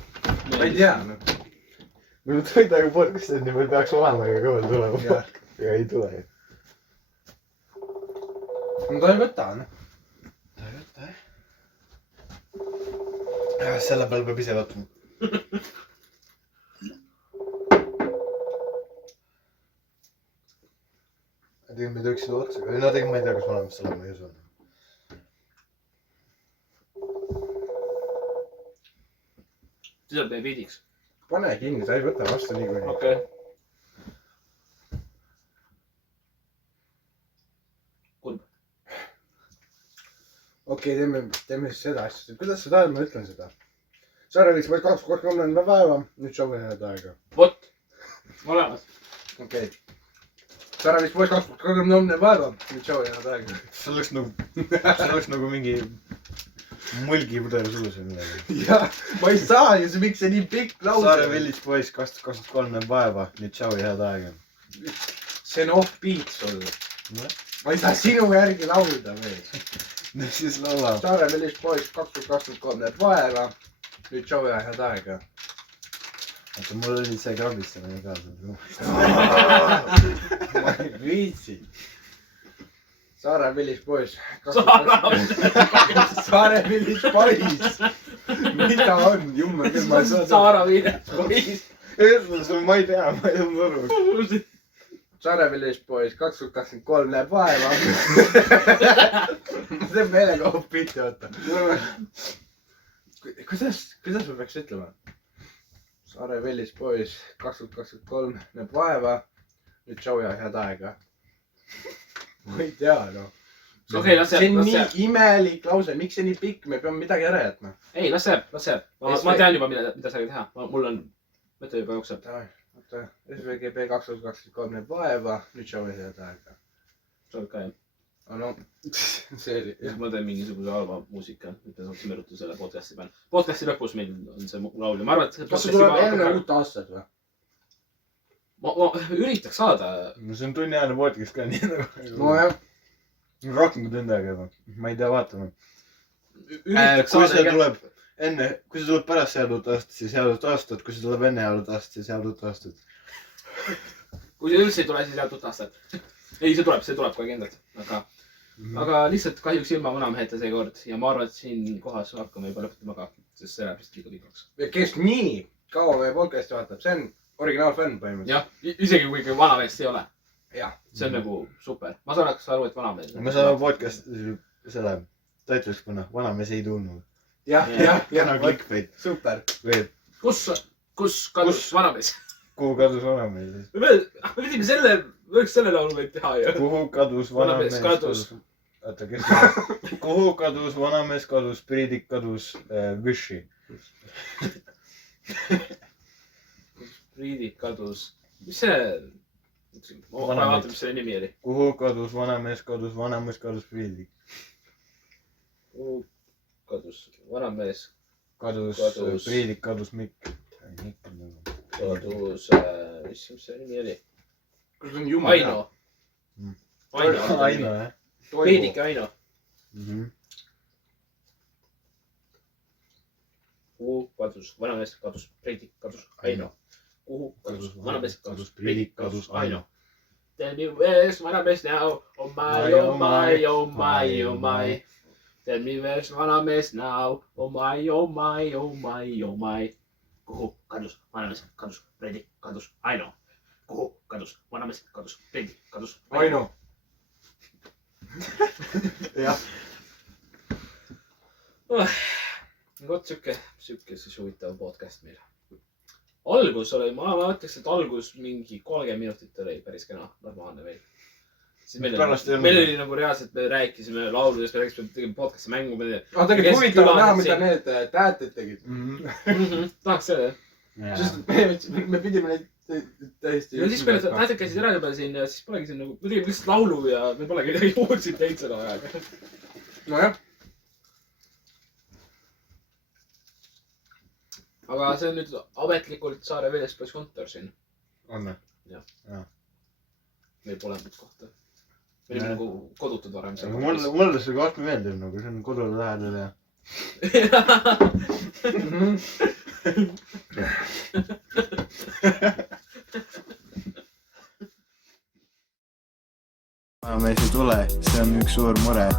ma ei tea , noh . meil on Toidaga podcast'id , nii meil peaks olema ka kõvel tulema . Jah. ja ei tule . no ta ei võta , noh . ta ei võta , jah . selle peale peab ise vaatama . tegelikult me tööks seda otsa , no tegelikult ma ei tea , kas olemas olema ei usu . siis on teie biidiks . pane kinni , ta ei võta vastu niikuinii . okei . okei , teeme siis seda asja . kuidas sa tahad , ma ütlen seda . Saare Villis poiss 2023 päeva , nüüd tšau ja head aega . vot , olemas . okei . Saare Villis poiss 2023 päeva , nüüd tšau ja head aega . see oleks nagu mingi mulgipudel suus või midagi . jah , ma ei saa ju , miks see nii pikk lause . Saare Villis poiss 2023 näeb vaeva , nüüd tšau ja head aega . see on off-beat sul . noh , ma ei saa sinu järgi laulda veel . no siis laula . Saare Villis poiss 2023 näeb vaeva , nüüd tšau ja head aega . oota , mul oli see krabistamine ka . ma ei viitsi . Saare Villis poiss . Saare Villis poiss . mida on , jummel küll , ma ei saa . Saara Villis poiss . ma ei tea , ma ei saanud aru . Saare Villis poiss 2023 näeb vaeva . ma teen meelega off-beat'i , oota . kuidas ma peaks ütlema ? Saare Villis poiss 2023 näeb vaeva . nüüd tšau ja head aega . ma ei tea , noh . okei , las see jääb , on las nii jääb . imelik lause , miks see nii pikk , me peame midagi ära jätma . ei , las jääb , las jääb . ma tean juba , mida sellega teha . mul on , mõte juba jookseb . oota , SVGB 2023 näeb vaeva , nüüd tšau ja head aega . soovib ka jah ? no see oli , siis ma teen mingisuguse halva muusika , et me saaksime ruttu selle podcast'i peale . Podcast'i lõpus meil on see laul ja ma arvan , et see kas see tuleb enne uut aastat või ? ma üritaks saada . no see on tunniajane podcast ka nii nagu . nojah , rohkem kui tund aega juba . ma ei tea , vaatame . üritaks kui see saada . tuleb enne , kui see tuleb pärast head uut aastat , siis head uut aastat , kui see tuleb enne head uut aastat , siis head uut aastat . kui see üldse ei tule , siis head uut aastat . ei , see tuleb kohe kindlalt , aga lihtsalt kahjuks ilma vanameheta seekord ja ma arvan , et siin kohas hakkame juba lõpetama ka , sest see läheb vist liiga pikaks . kes nii kaua meie podcast'i vaatab , see on originaalfänn põhimõtteliselt . jah , isegi kui ikka vanameest ei ole . jah , see on nagu super . ma saaks aru , et vanamees . me saame podcast'i selle titl'iks panna , vanamees ei tulnud . jah , kena clickbait . super . või kus kadus vanamees ? kuhu kadus vanamees ? me pidime selle , võiks selle laulu võib teha ju . kuhu kadus vanamees kadus. ? oota , kes ? kuhu kadus vanamees kadus , Priidik kadus Vyši . Priidik kadus , mis see , ma vaatan , mis selle nimi oli . kuhu kadus vanamees kadus Priidik . kadus vanamees , kadus Kadus. Priidik , kadus Mikk . kadus , mis see nimi oli ? kus on jumal ? Aino . Aino jah . Priidik ja Aino . kuhu kadus vanamees , kadus Priidik , kadus Aino . kuhu kadus vanamees, kadus Priidik, kadus Aino. Tell me where's vanamees now, oh my, oh my, oh my, oh my. Tell me where's vanamees now, oh my, oh my, oh my, oh my. Kuhu kadus vanamees, kadus Priidik, kadus Aino. Kuhu kadus vanamees, kadus Priidik, kadus Aino. jah. Vot siuke siis huvitav podcast meil. Algus oli, ma mõtleks, et algus mingi 30 minutit oli päris kena, normaalne meil. Siis meil oli nagu reaalselt, me rääkisime lauludest, me rääkisime podcasti mängu. Tegelikult huvitav näha, mida need täheted tegid. Tahaks seda, jah? Sest me pidime neid täiesti... Ja siis kui need täheted käisid ära juba siin ja siis polegi siin nagu, me tegime lihtsalt laulu ja me polegi midagi uudsid teid seda ajaga. Nojah. Aga see on nüüd ametlikult Saare Veelespois kontor siin. On või? Jah. Meil pole muud kohta. Meil on nagu kodutud varem. Mulle see koht meeldib, nagu see on kodude lähedal ja... Vanamees ei tule, see on üks suur mure.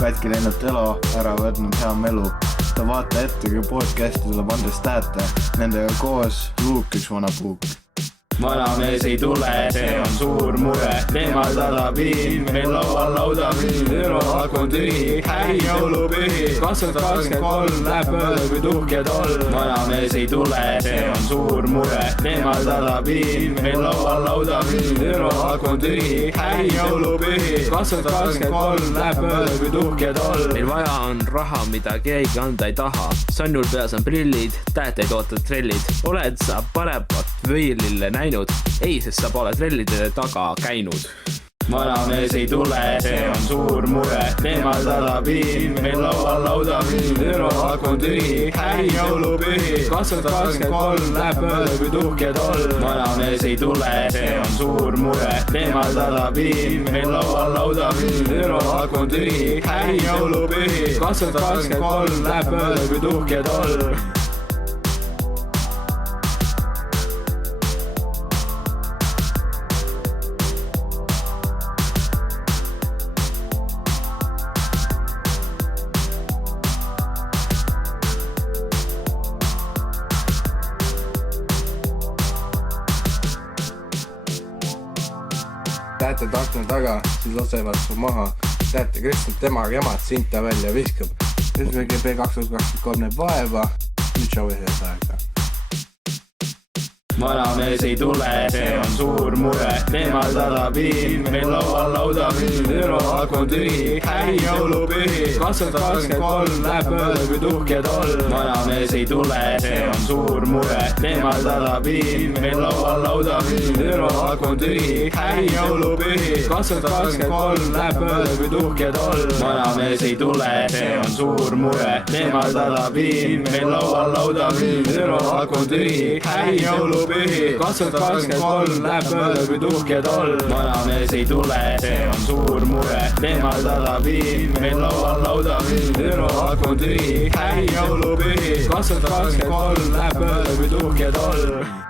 Katki lennalt elo, ära võtnud hea melu. Ta vaata ette, kui podcasti tuleb andes tähte. Nendega koos luuk üks vana puuk. Vanamees ei tule, see on suur mure. Temal talab viin, meil laual laudaviin. Euroak on tühi, häi jõulupühi. 2023 läheb mööda kui tuhk ja toll. Vanamees ei tule, see on suur mure. Temal talab viin, meil laual laudaviin. Euroak on tühi, häi jõulupühi. 2023 läheb mööda kui tuhk ja toll. Meil vaja on raha, mida keegi anda ei taha. Sannul peas on prillid, tähteid ootad trellid. Oled sa paremat võilille näinud? Ei, sest sa pole trellide taga käinud. Vanamees ei tule, see on suur mure. Temal talab viin, meil laual laudaviin. Euroak on tühi, häi jõulupühi. 2023 läheb mööda kui tuhk ja toll. Vanamees ei tule, see on suur mure. Temal talab viin, meil laual laudaviin. Euroak on tühi, häi jõulupühi. 2023 läheb mööda kui tuhk ja toll. Täheted akna taga, siis lasevad su maha. Tähete Kristjan temaga emad sinta välja viskab. SVGP 2023 näeb vaeva. Nüüd šovi head aega. Vanamees ei tule, see on suur mure. Temal talab viin, meil laual laudaviin. Euroak on tühi, häi jõulupühi. 2023 läheb mööda kui tuhk ja toll. Vanamees ei tule, see on suur mure. Temal talab viin, meil laual laudaviin. Euroak on tühi, häi jõulupühi. 2023 läheb mööda kui tuhk ja toll. Vanamees ei tule, see on suur mure. Temal talab viin, meil laual laudaviin. Euroak on tühi, häi jõulupühi. 2023 läheb mööda kui tuhk ja toll. Vanamees ei tule, see on suur mure. Temal talab viin, meil laual laudaviin. Euroak on tühi, häi jõulupühi. 2023 läheb mööda kui tuhk ja toll.